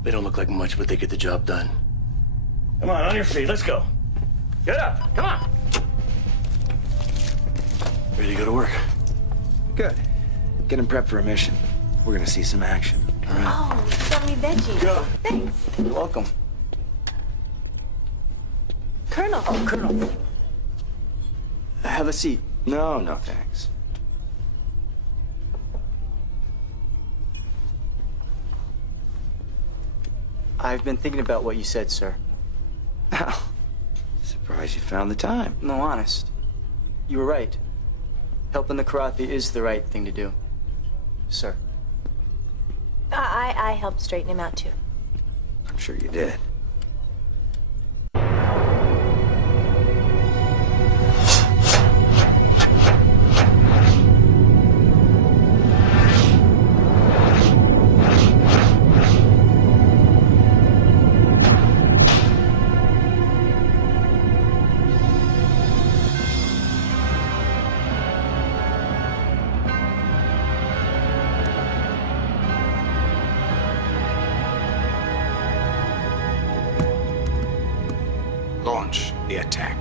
They don't look like much, but they get the job done. Come on your feet, let's go. Get up, come on. Ready to go to work? Good. Get him prepped for a mission. We're gonna see some action. All right? Oh, you got me veggies. Go. Thanks. You're welcome. Colonel. Oh, Colonel. Have a seat. No, no thanks. I've been thinking about what you said, sir. Well, surprised you found the time. No, honest. You were right. Helping the Kilrathi is the right thing to do. Sir. I helped straighten him out, too. I'm sure you did. Launch the attack.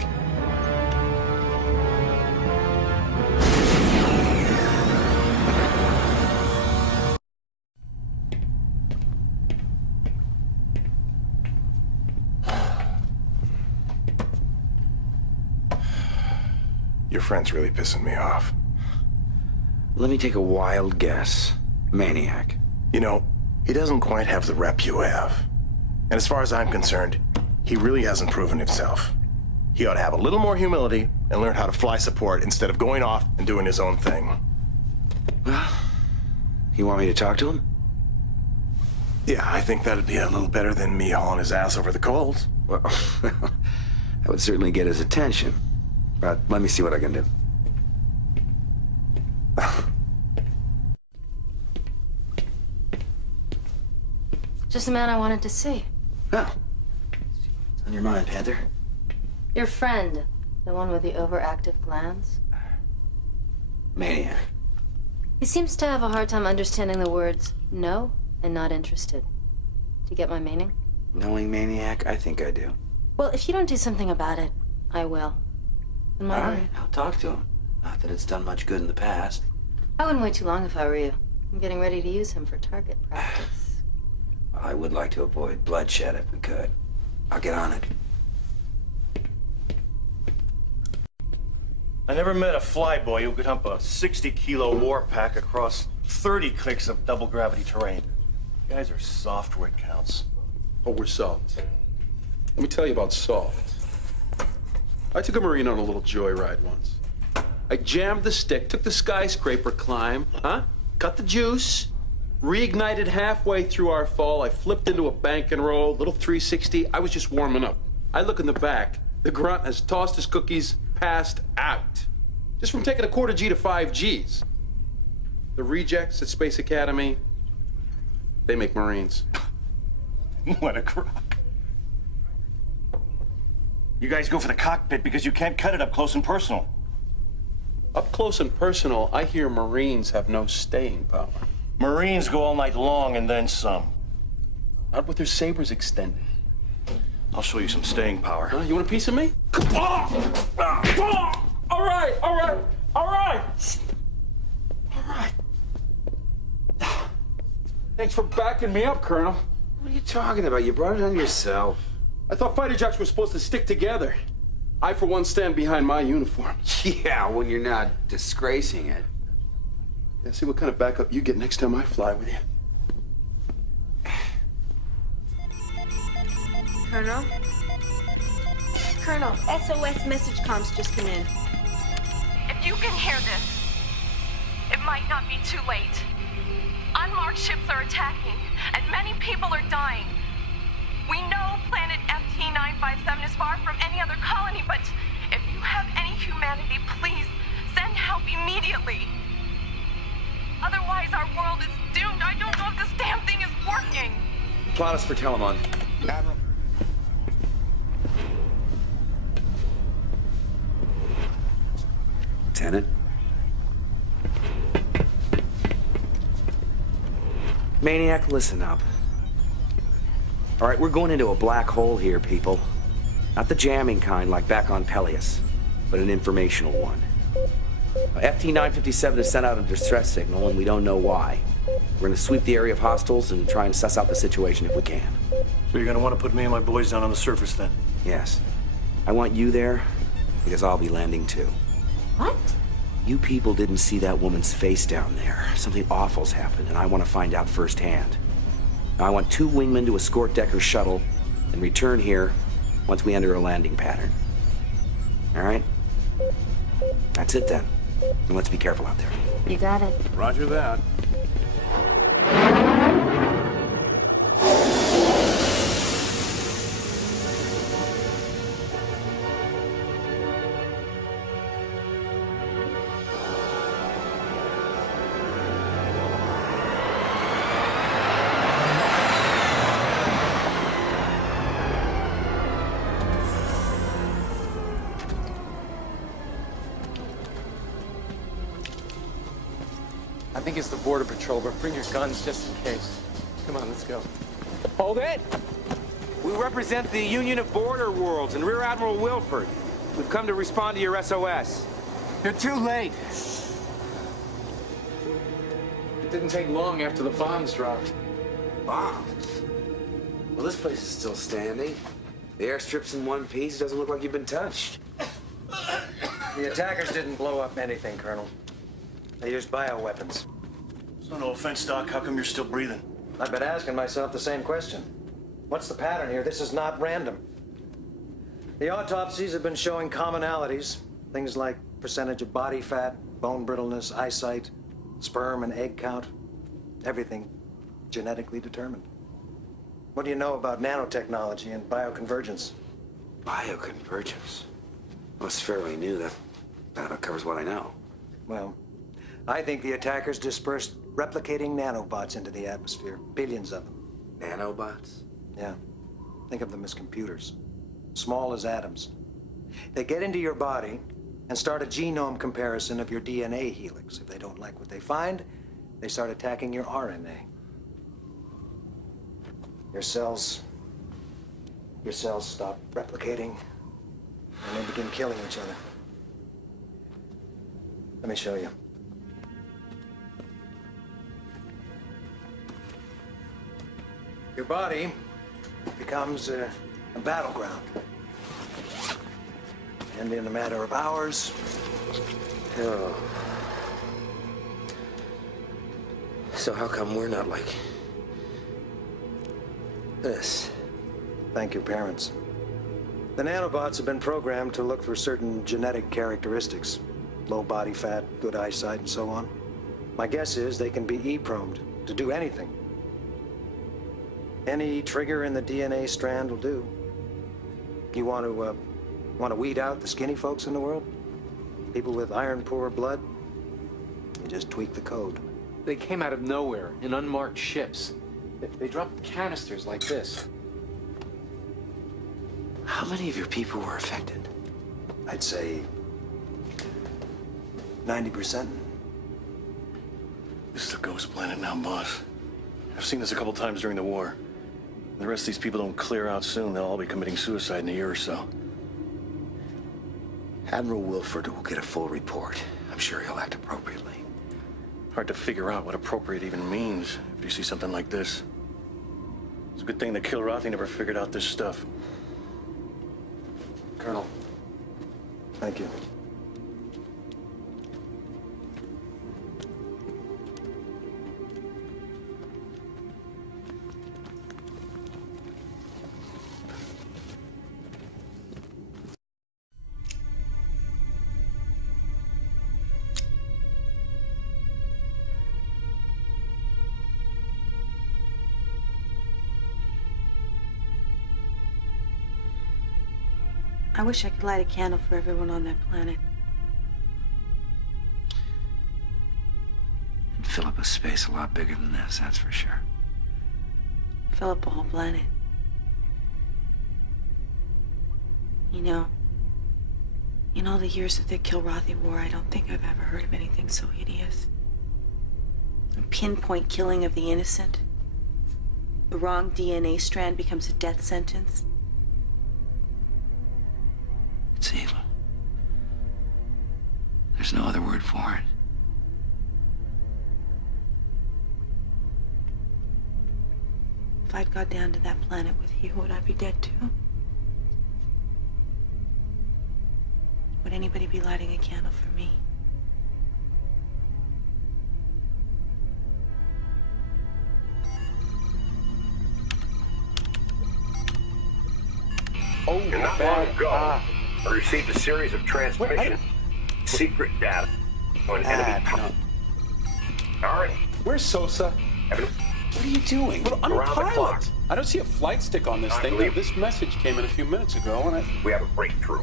Your friend's really pissing me off. Let me take a wild guess. Maniac. You know, he doesn't quite have the rep you have. And as far as I'm concerned, he really hasn't proven himself. He ought to have a little more humility and learn how to fly support instead of going off and doing his own thing. You want me to talk to him? Yeah, I think that'd be a little better than me hauling his ass over the coals. Well, that would certainly get his attention. But let me see what I can do. Just the man I wanted to see. Well, what's on your mind, Panther? Your friend, the one with the overactive glands. Maniac. He seems to have a hard time understanding the words no and not interested. Do you get my meaning? Knowing Maniac, I think I do. Well, if you don't do something about it, I will. In my All way. right, I'll talk to him. Not that it's done much good in the past. I wouldn't wait too long if I were you. I'm getting ready to use him for target practice. Well, I would like to avoid bloodshed if we could. I'll get on it. I never met a flyboy who could hump a 60-kilo war pack across 30 clicks of double-gravity terrain. You guys are soft where it counts. Oh, we're soft. Let me tell you about soft. I took a Marine on a little joyride once. I jammed the stick, took the skyscraper climb, cut the juice, reignited halfway through our fall. I flipped into a bank and roll, little 360. I was just warming up. I look in the back. The grunt has tossed his cookies, passed out. Just from taking a quarter G to 5 Gs. The rejects at Space Academy, they make Marines. What a crock. You guys go for the cockpit because you can't cut it up close and personal. Up close and personal, I hear Marines have no staying power. Marines go all night long and then some. Not with their sabers extended. I'll show you some staying power. Huh? You want a piece of me? Oh! Oh! All right, all right, all right. All right. Thanks for backing me up, Colonel. What are you talking about? You brought it on yourself. I thought fighter jets were supposed to stick together. I, for one, stand behind my uniform. Yeah, when you're not disgracing it. Yeah, see what kind of backup you get next time I fly with you. Colonel? Colonel, SOS message comms just come in. If you can hear this, it might not be too late. Unmarked ships are attacking, and many people are dying. We know planet FT-957 is far from any other colony, but if you have any humanity, please send help immediately. Otherwise, our world is doomed. I don't know if this damn thing is working. Plot us for Telemon. Admiral. Lieutenant? Maniac, listen up. All right, we're going into a black hole here, people. Not the jamming kind like back on Peleus, but an informational one. FT-957 has sent out a distress signal, and we don't know why. We're going to sweep the area of hostiles and try and suss out the situation if we can. So you're going to want to put me and my boys down on the surface then? Yes. I want you there, because I'll be landing too. What? You people didn't see that woman's face down there. Something awful's happened, and I want to find out firsthand. Now, I want 2 wingmen to escort Decker's shuttle and return here once we enter a landing pattern. All right? That's it then. And let's be careful out there. You got it. Roger that. I think it's the Border Patrol, but bring your guns just in case. Come on, let's go. Hold it! We represent the Union of Border Worlds and Rear Admiral Wilford. We've come to respond to your SOS. You're too late. It didn't take long after the bombs dropped. Bombs? Well, this place is still standing. The airstrip's in one piece. Doesn't look like you've been touched. The attackers didn't blow up anything, Colonel. They used bioweapons. So no offense, Doc. How come you're still breathing? I've been asking myself the same question. What's the pattern here? This is not random. The autopsies have been showing commonalities. Things like percentage of body fat, bone brittleness, eyesight, sperm and egg count. Everything genetically determined. What do you know about nanotechnology and bioconvergence? Bioconvergence? Well, it's fairly new. That covers what I know. Well, I think the attackers dispersed replicating nanobots into the atmosphere. Billions of them. Nanobots? Yeah. Think of them as computers. Small as atoms. They get into your body and start a genome comparison of your DNA helix. If they don't like what they find, they start attacking your RNA. Your cells stop replicating, and they begin killing each other. Let me show you. Your body becomes a battleground. And in a matter of hours... Oh. So how come we're not like this? Thank your parents. The nanobots have been programmed to look for certain genetic characteristics. Low body fat, good eyesight, and so on. My guess is they can be EEPROMed to do anything. Any trigger in the DNA strand will do. You want to weed out the skinny folks in the world? People with iron-poor blood, you just tweak the code. They came out of nowhere in unmarked ships. They dropped canisters like this. How many of your people were affected? I'd say 90%. This is a ghost planet now, boss. I've seen this a couple times during the war. The rest of these people don't clear out soon, they'll all be committing suicide in a year or so. Admiral Wilford will get a full report. I'm sure he'll act appropriately. Hard to figure out what appropriate even means if you see something like this. It's a good thing that Kilrathi never figured out this stuff. Colonel, thank you. I wish I could light a candle for everyone on that planet. And fill up a space a lot bigger than this, that's for sure. Fill up a whole planet. You know, in all the years of the Kilrathi War, I don't think I've ever heard of anything so hideous. A pinpoint killing of the innocent. The wrong DNA strand becomes a death sentence. It's evil. There's no other word for it. If I'd got down to that planet with you, would I be dead too? Would anybody be lighting a candle for me? Oh, and not long ago, I received a series of transmissions, secret data on enemy power. All right. Where's Sosa? What are you doing? Well, I'm a Around the clock. pilot. I don't see a flight stick on this thing. This message came in a few minutes ago, and we have a breakthrough.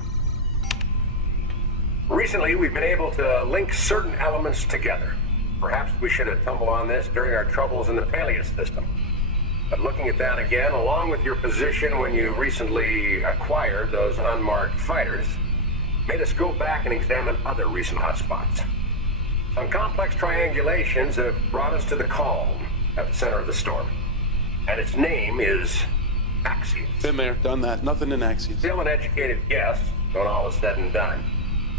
Recently, we've been able to link certain elements together. Perhaps we should have stumbled on this during our troubles in the Peleus system. But looking at that again, along with your position when you recently acquired those unmarked fighters, made us go back and examine other recent hotspots. Some complex triangulations have brought us to the calm at the center of the storm. And its name is Axios. Been there, done that. Nothing in Axios. Still an educated guess when all is said and done.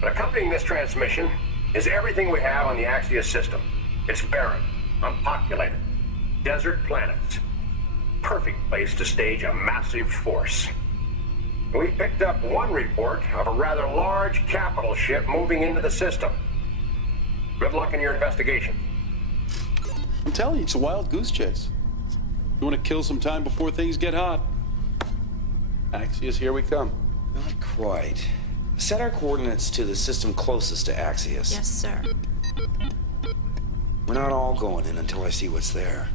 But accompanying this transmission is everything we have on the Axios system. It's barren, unpopulated, desert planets. Perfect place to stage a massive force. We picked up one report of a rather large capital ship moving into the system. Good luck in your investigation. I'm telling you, it's a wild goose chase. You want to kill some time before things get hot? Axios, here we come. Not quite. Set our coordinates to the system closest to Axios. Yes, sir. We're not all going in until I see what's there.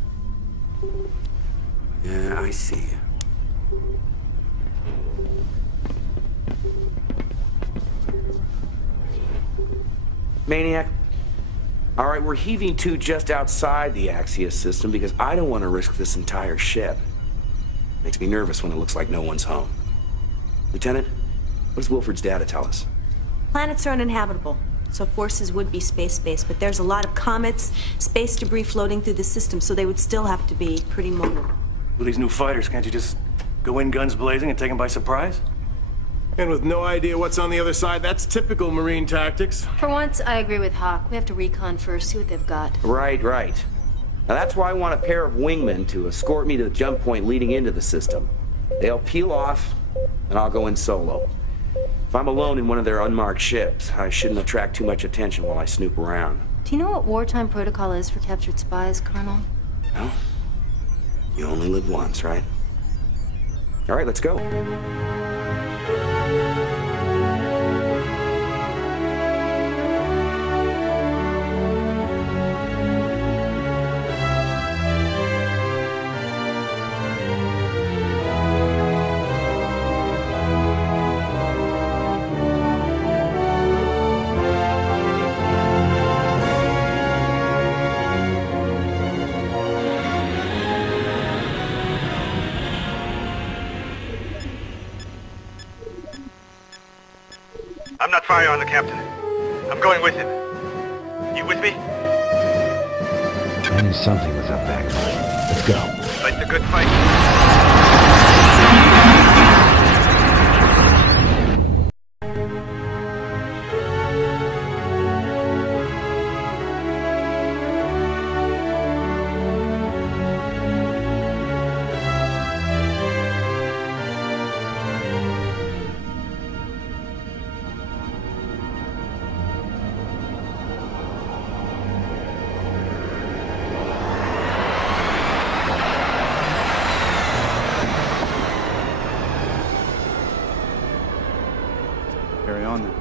Yeah, I see you. Maniac. All right, we're heaving to just outside the Axios system because I don't want to risk this entire ship. Makes me nervous when it looks like no one's home. Lieutenant, what does Wilford's data tell us? Planets are uninhabitable, so forces would be space-based, but there's a lot of comets, space debris floating through the system, so they would still have to be pretty mobile. With these new fighters, can't you just go in guns blazing and take them by surprise? And with no idea what's on the other side, that's typical Marine tactics. For once, I agree with Hawk. We have to recon first, see what they've got. Right. Now that's why I want a pair of wingmen to escort me to the jump point leading into the system. They'll peel off, and I'll go in solo. If I'm alone in one of their unmarked ships, I shouldn't attract too much attention while I snoop around. Do you know what wartime protocol is for captured spies, Colonel? Well, you only live once, right? All right, let's go. not fire on the captain. I'm going with him. You with me? I knew something was up back there. Let's go. Fight the good fight. Carry on then.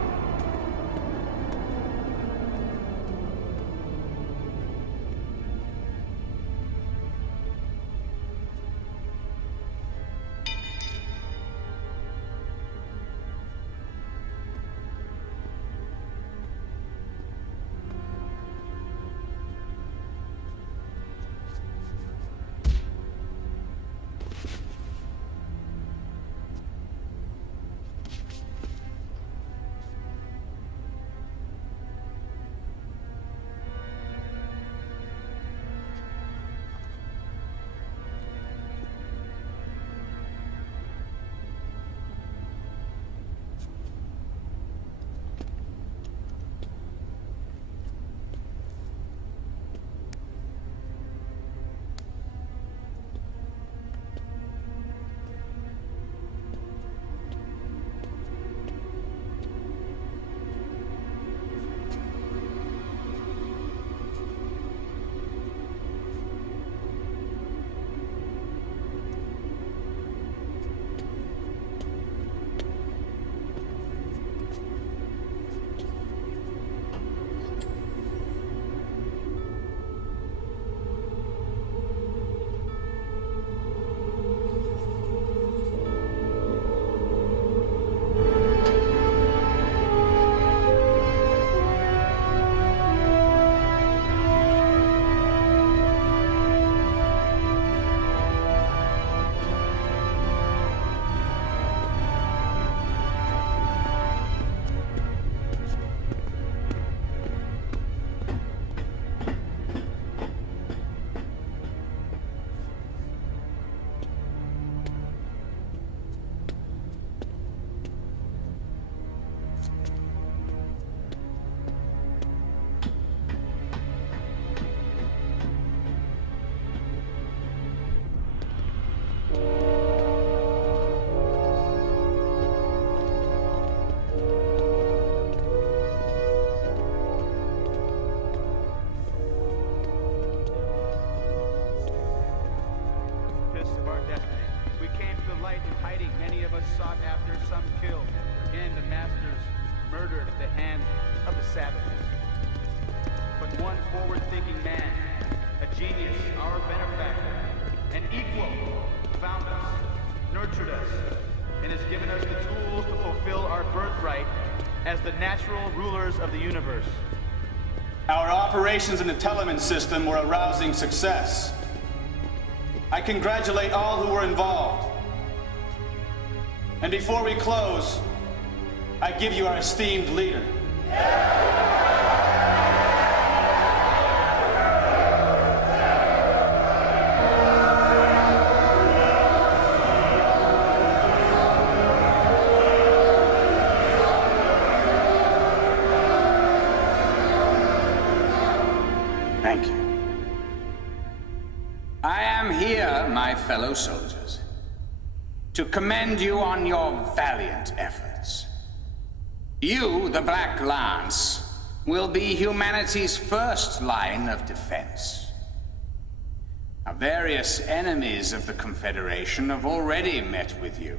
Our operations in the Telemann system were a rousing success. I congratulate all who were involved. And before we close, I give you our esteemed leader. Thank you. I am here, my fellow soldiers, to commend you on your valiant efforts. You, the Black Lance, will be humanity's first line of defense. Now, various enemies of the Confederation have already met with you.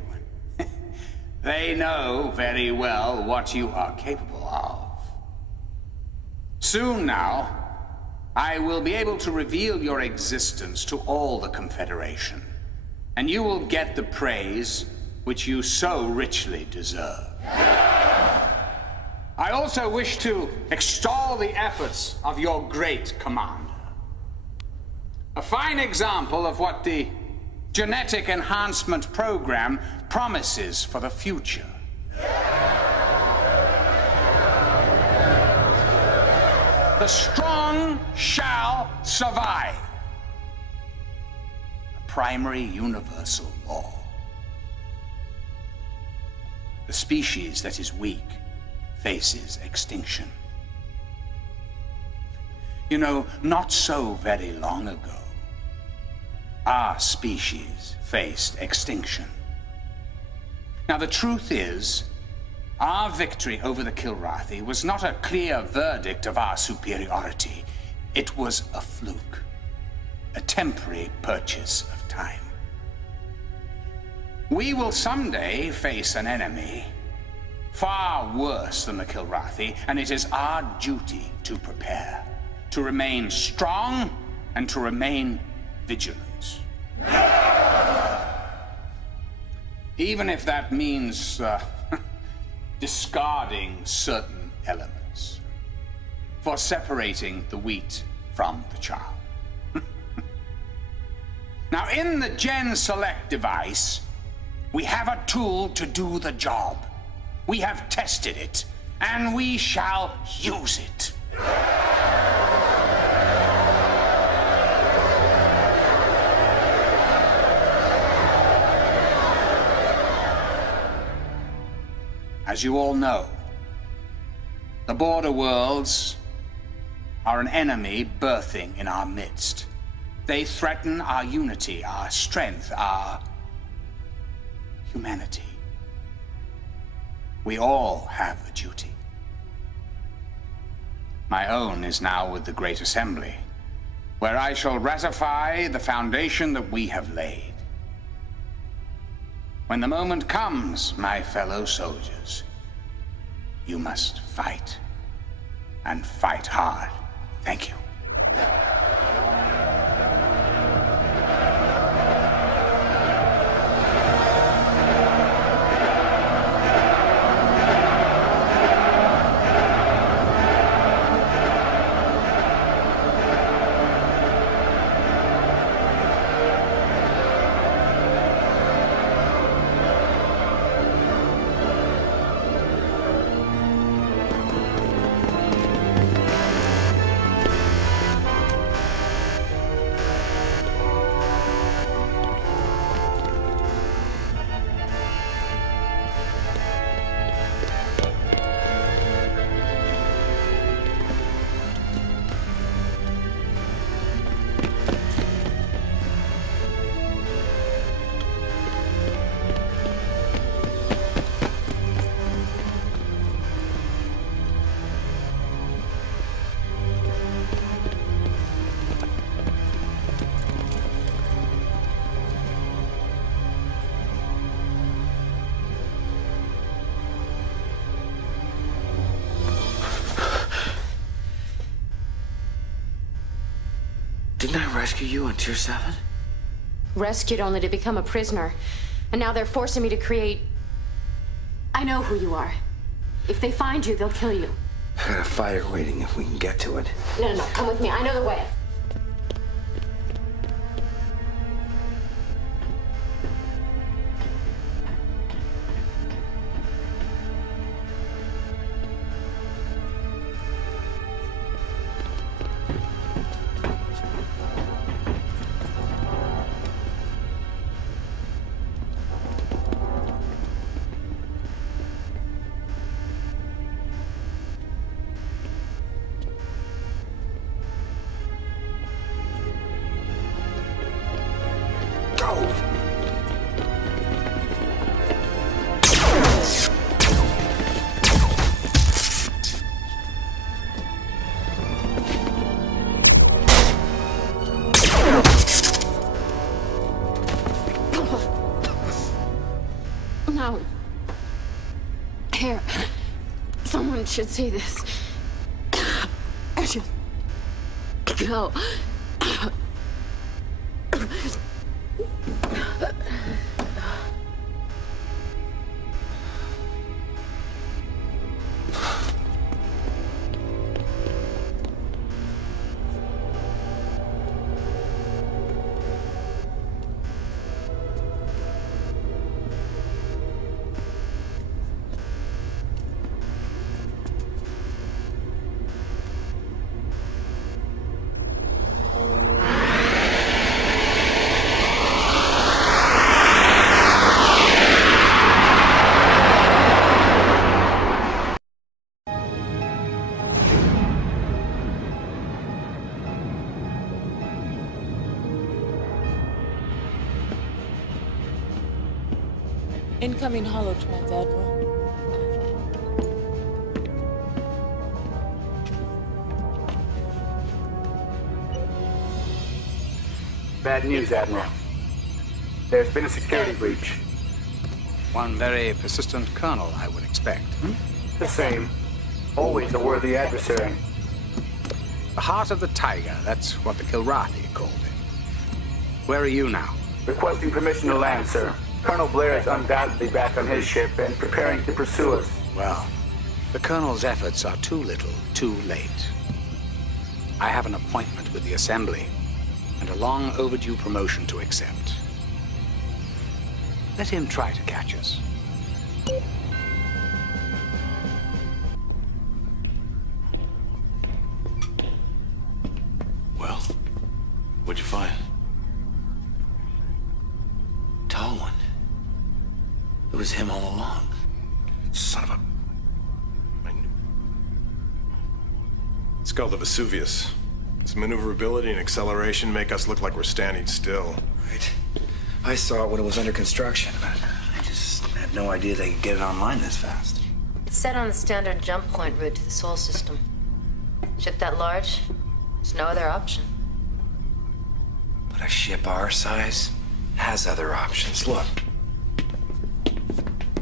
They know very well what you are capable of. Soon now, I will be able to reveal your existence to all the Confederation, and you will get the praise which you so richly deserve. I also wish to extol the efforts of your great commander. A fine example of what the genetic enhancement program promises for the future. The strong shall survive. A primary universal law. The species that is weak faces extinction. You know, not so very long ago, our species faced extinction. Now, the truth is, our victory over the Kilrathi was not a clear verdict of our superiority. It was a fluke, a temporary purchase of time. We will someday face an enemy far worse than the Kilrathi, and it is our duty to prepare, to remain strong, and to remain vigilant. Even if that means discarding certain elements, for separating the wheat from the chaff. Now, in the Gen Select device, we have a tool to do the job. We have tested it, and we shall use it. As you all know, the border worlds are an enemy birthing in our midst. They threaten our unity, our strength, our humanity. We all have a duty. My own is now with the Great Assembly, where I shall ratify the foundation that we have laid. When the moment comes, my fellow soldiers, you must fight, and fight hard. Thank you. Didn't I rescue you on Tier 7? Rescued only to become a prisoner. And now they're forcing me to create... I know who you are. If they find you, they'll kill you. I got a fire waiting if we can get to it. No, come with me. I know the way. No. Here. Someone should see this. I should go. Incoming holotrans, Admiral. Bad news, Admiral. There's been a security breach. One very persistent colonel, I would expect. The same. Always a worthy adversary. The heart of the tiger, that's what the Kilrathi called it. Where are you now? Requesting permission to land, sir. Colonel Blair is undoubtedly back on his ship and preparing to pursue us. Well, the colonel's efforts are too little, too late. I have an appointment with the Assembly and a long overdue promotion to accept. Let him try to catch us. Well, what'd you find? Tall one. It was him all along. Son of a... It's called the Vesuvius. Its maneuverability and acceleration make us look like we're standing still. Right. I saw it when it was under construction, but I just had no idea they could get it online this fast. It's set on the standard jump point route to the Sol system. Ship that large, there's no other option. But a ship our size has other options. Look.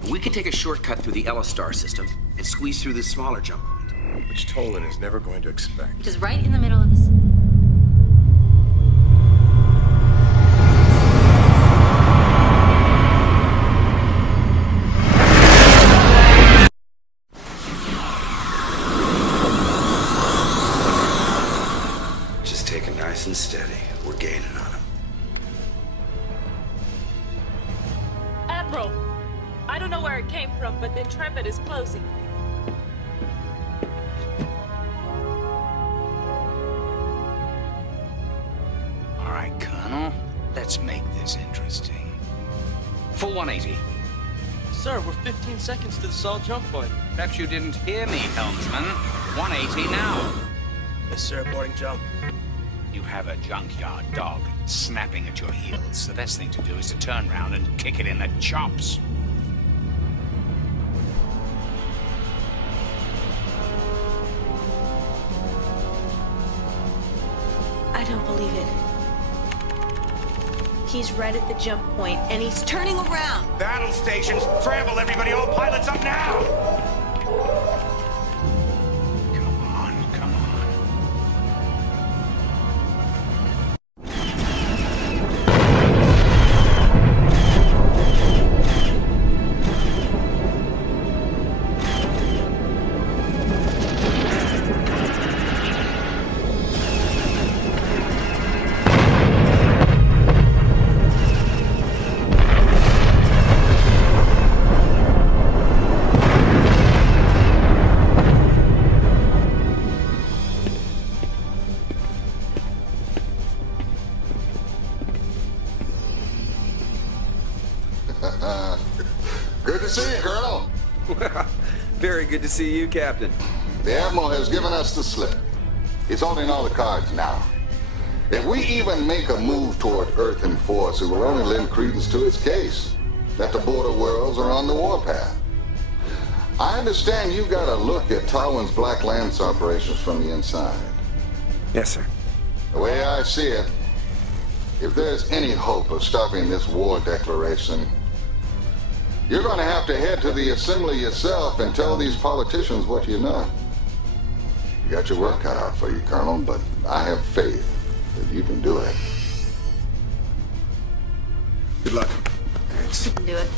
We could take a shortcut through the L-Star system and squeeze through this smaller jump point. Which Tolan is never going to expect. Which is right in the middle of this. Just take it nice and steady. We're gaining on him. Admiral, I don't know where it came from, but the Intrepid is closing. All right, Colonel. Let's make this interesting. Full 180. Sir, we're 15 seconds to the Sol jump point. Perhaps you didn't hear me, helmsman. 180 now. Yes, sir. Boarding jump. You have a junkyard dog snapping at your heels. The best thing to do is to turn around and kick it in the chops. I don't believe it. He's right at the jump point, and he's turning around. Battle stations, scramble everybody, all pilots up now! Come on, come on. Good to see you, Colonel. Very good to see you, Captain. The Admiral has given us the slip. He's holding all the cards now. If we even make a move toward Earth in force, it will only lend credence to his case that the border worlds are on the warpath. I understand you got a look at Tywin's Black Lance operations from the inside. Yes, sir. The way I see it, if there's any hope of stopping this war declaration, you're going to have to head to the Assembly yourself and tell these politicians what you know. You got your work cut out for you, Colonel, but I have faith that you can do it. Good luck. Thanks. You can do it.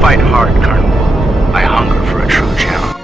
Fight hard, Colonel. I hunger for a true challenge.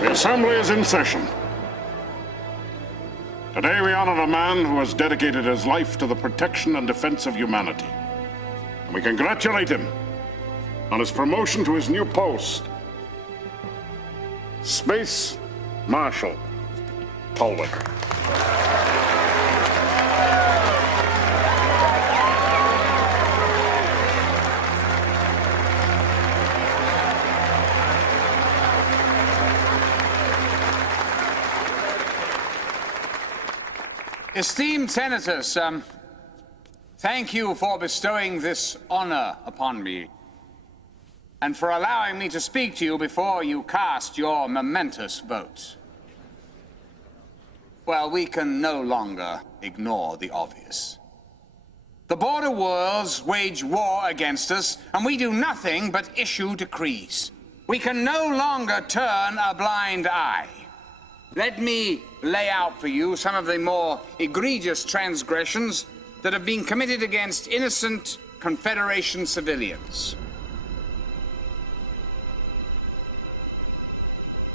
The Assembly is in session. Today we honor a man who has dedicated his life to the protection and defense of humanity. And we congratulate him on his promotion to his new post. Space Marshal Talwick. Esteemed senators, thank you for bestowing this honor upon me and for allowing me to speak to you before you cast your momentous votes. Well, we can no longer ignore the obvious. The border worlds wage war against us, and we do nothing but issue decrees. We can no longer turn a blind eye. Let me lay out for you some of the more egregious transgressions that have been committed against innocent Confederation civilians.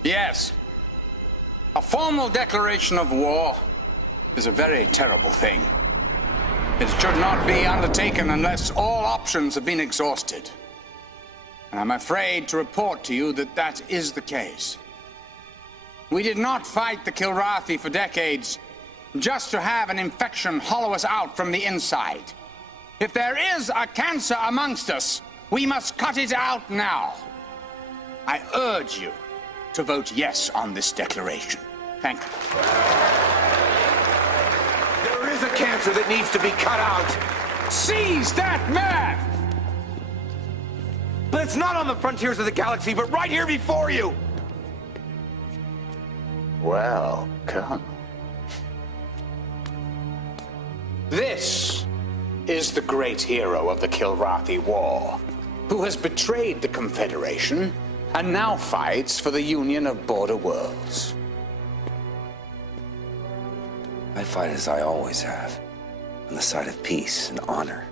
Yes, a formal declaration of war is a very terrible thing. It should not be undertaken unless all options have been exhausted. And I'm afraid to report to you that that is the case. We did not fight the Kilrathi for decades just to have an infection hollow us out from the inside. If there is a cancer amongst us, we must cut it out now. I urge you to vote yes on this declaration. Thank you. There is a cancer that needs to be cut out. Seize that man! But it's not on the frontiers of the galaxy, but right here before you. Well, Colonel. This is the great hero of the Kilrathi War, who has betrayed the Confederation and now fights for the Union of Border Worlds. I fight as I always have, on the side of peace and honor.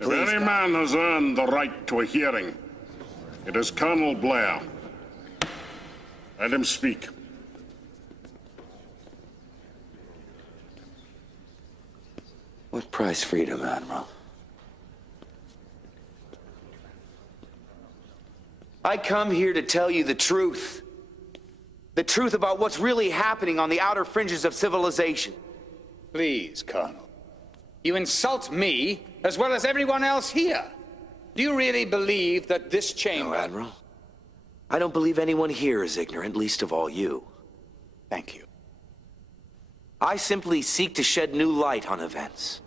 If any man has earned the right to a hearing, it is Colonel Blair. Let him speak. What price freedom, Admiral? I come here to tell you the truth. The truth about what's really happening on the outer fringes of civilization. Please, Colonel. You insult me as well as everyone else here. Do you really believe that this chamber... No, Admiral. I don't believe anyone here is ignorant, least of all you. Thank you. I simply seek to shed new light on events.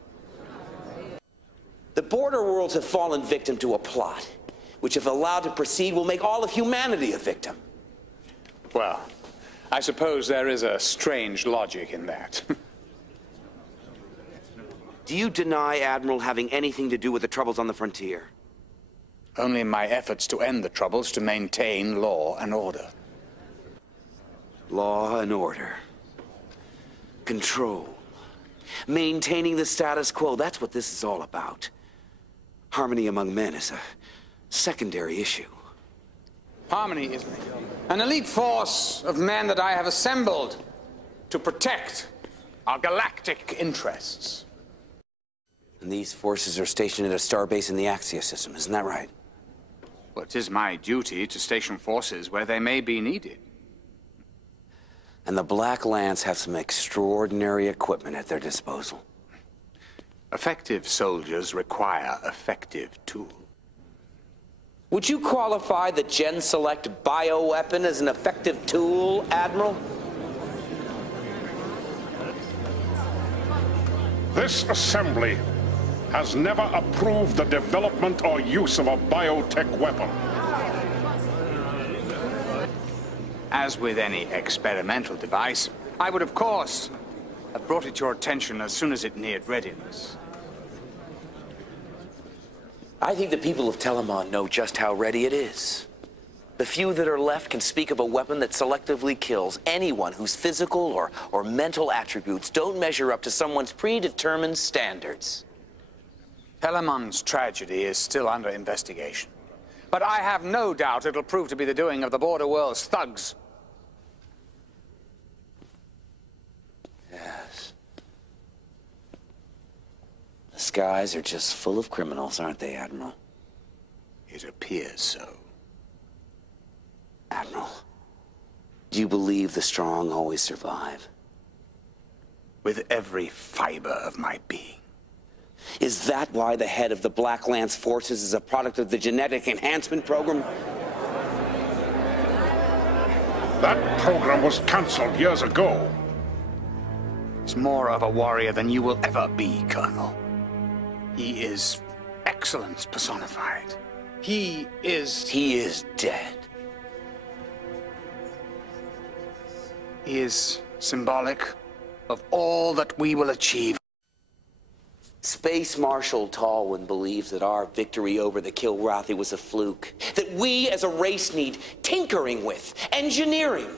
The border worlds have fallen victim to a plot, which if allowed to proceed will make all of humanity a victim. Well, I suppose there is a strange logic in that. Do you deny, Admiral, having anything to do with the troubles on the frontier? Only my efforts to end the troubles to maintain law and order. Law and order. Control. Maintaining the status quo, that's what this is all about. Harmony among men is a secondary issue. Harmony is an elite force of men that I have assembled to protect our galactic interests. And these forces are stationed at a starbase in the Axia system, isn't that right? Well, it is my duty to station forces where they may be needed. And the Black Lance have some extraordinary equipment at their disposal. Effective soldiers require effective tools. Would you qualify the Gen Select bioweapon as an effective tool, Admiral? This assembly has never approved the development or use of a biotech weapon. As with any experimental device, I would, of course, have brought it to your attention as soon as it neared readiness. I think the people of Telemon know just how ready it is. The few that are left can speak of a weapon that selectively kills anyone whose physical or mental attributes don't measure up to someone's predetermined standards. Telemon's tragedy is still under investigation. But I have no doubt it'll prove to be the doing of the border world's thugs. Yes. The skies are just full of criminals, aren't they, Admiral? It appears so. Admiral, do you believe the strong always survive? With every fiber of my being. Is that why the head of the Black Lance Forces is a product of the genetic enhancement program? That program was cancelled years ago. He's more of a warrior than you will ever be, Colonel. He is excellence personified. He is dead. He is symbolic of all that we will achieve. Space Marshal Tallwin believes that our victory over the Kilrathi was a fluke. That we as a race need tinkering with, engineering.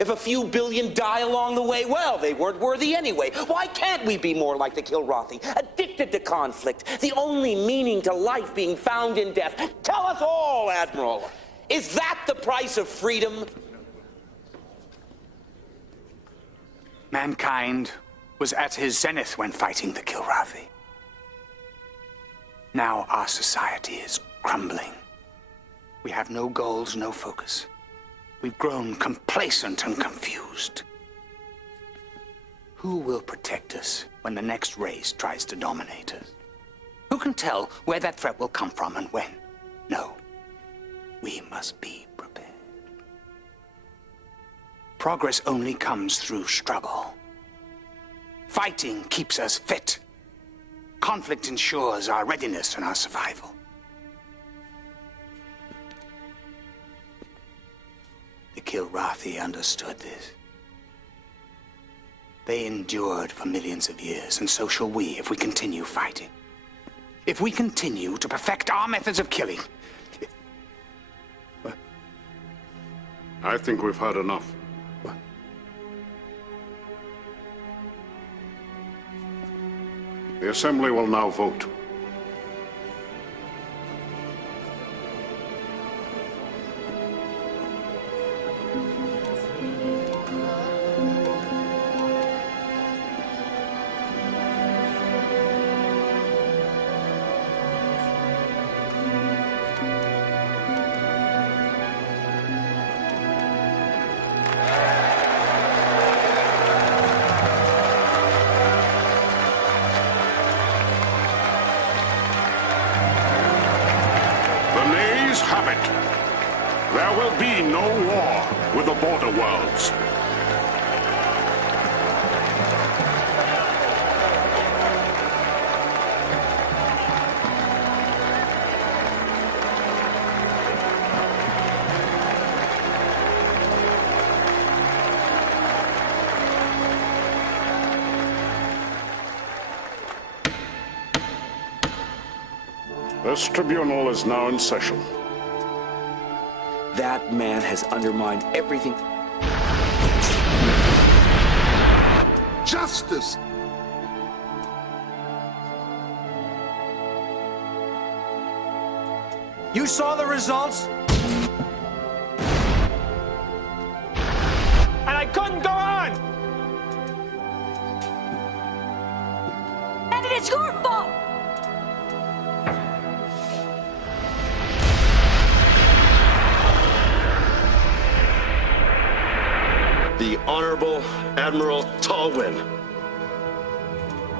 If a few billion die along the way, well, they weren't worthy anyway. Why can't we be more like the Kilrathi, addicted to conflict, the only meaning to life being found in death? Tell us all, Admiral. Is that the price of freedom? Mankind was at his zenith when fighting the Kilrathi. Now our society is crumbling. We have no goals, no focus. We've grown complacent and confused. Who will protect us when the next race tries to dominate us? Who can tell where that threat will come from and when? No. We must be prepared. Progress only comes through struggle. Fighting keeps us fit. Conflict ensures our readiness and our survival. The Kilrathi understood this. They endured for millions of years, and so shall we if we continue fighting. If we continue to perfect our methods of killing. I think we've had enough. The Assembly will now vote. This tribunal is now in session. That man has undermined everything. Justice! You saw the results? And I couldn't go on! And it is your fault! The Honorable Admiral Tallwin.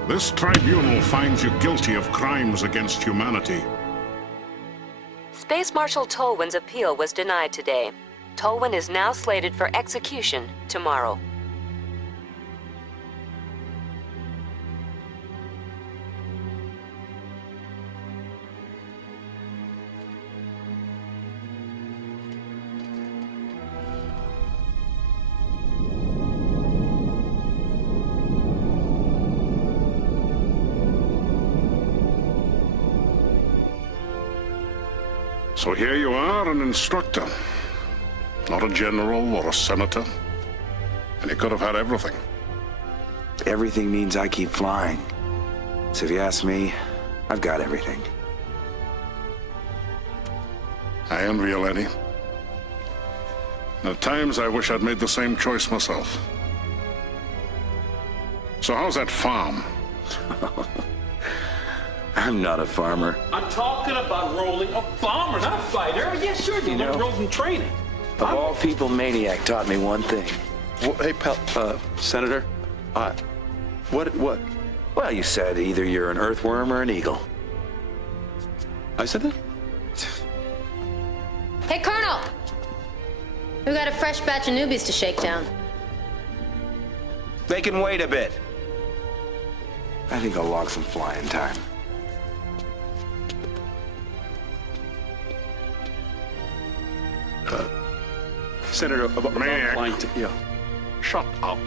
This tribunal finds you guilty of crimes against humanity. Space Marshal Tolwin's appeal was denied today. Tolwin is now slated for execution tomorrow. So here you are, an instructor. Not a general or a senator. And you could have had everything. Everything means I keep flying. So if you ask me, I've got everything. I envy you, Letty. At times, I wish I'd made the same choice myself. So how's that farm? I'm not a farmer. I'm talking about rolling a bomber, not a fighter. Yeah, sure, you learned roles in training. Of all people, Maniac taught me one thing. Well, hey, pal, Senator, what? Well, you said either you're an earthworm or an eagle. I said that? Hey, Colonel! We got a fresh batch of newbies to shake down. They can wait a bit. I think I'll log some flying time. Senator, about Maniac. flying yeah. Shut up.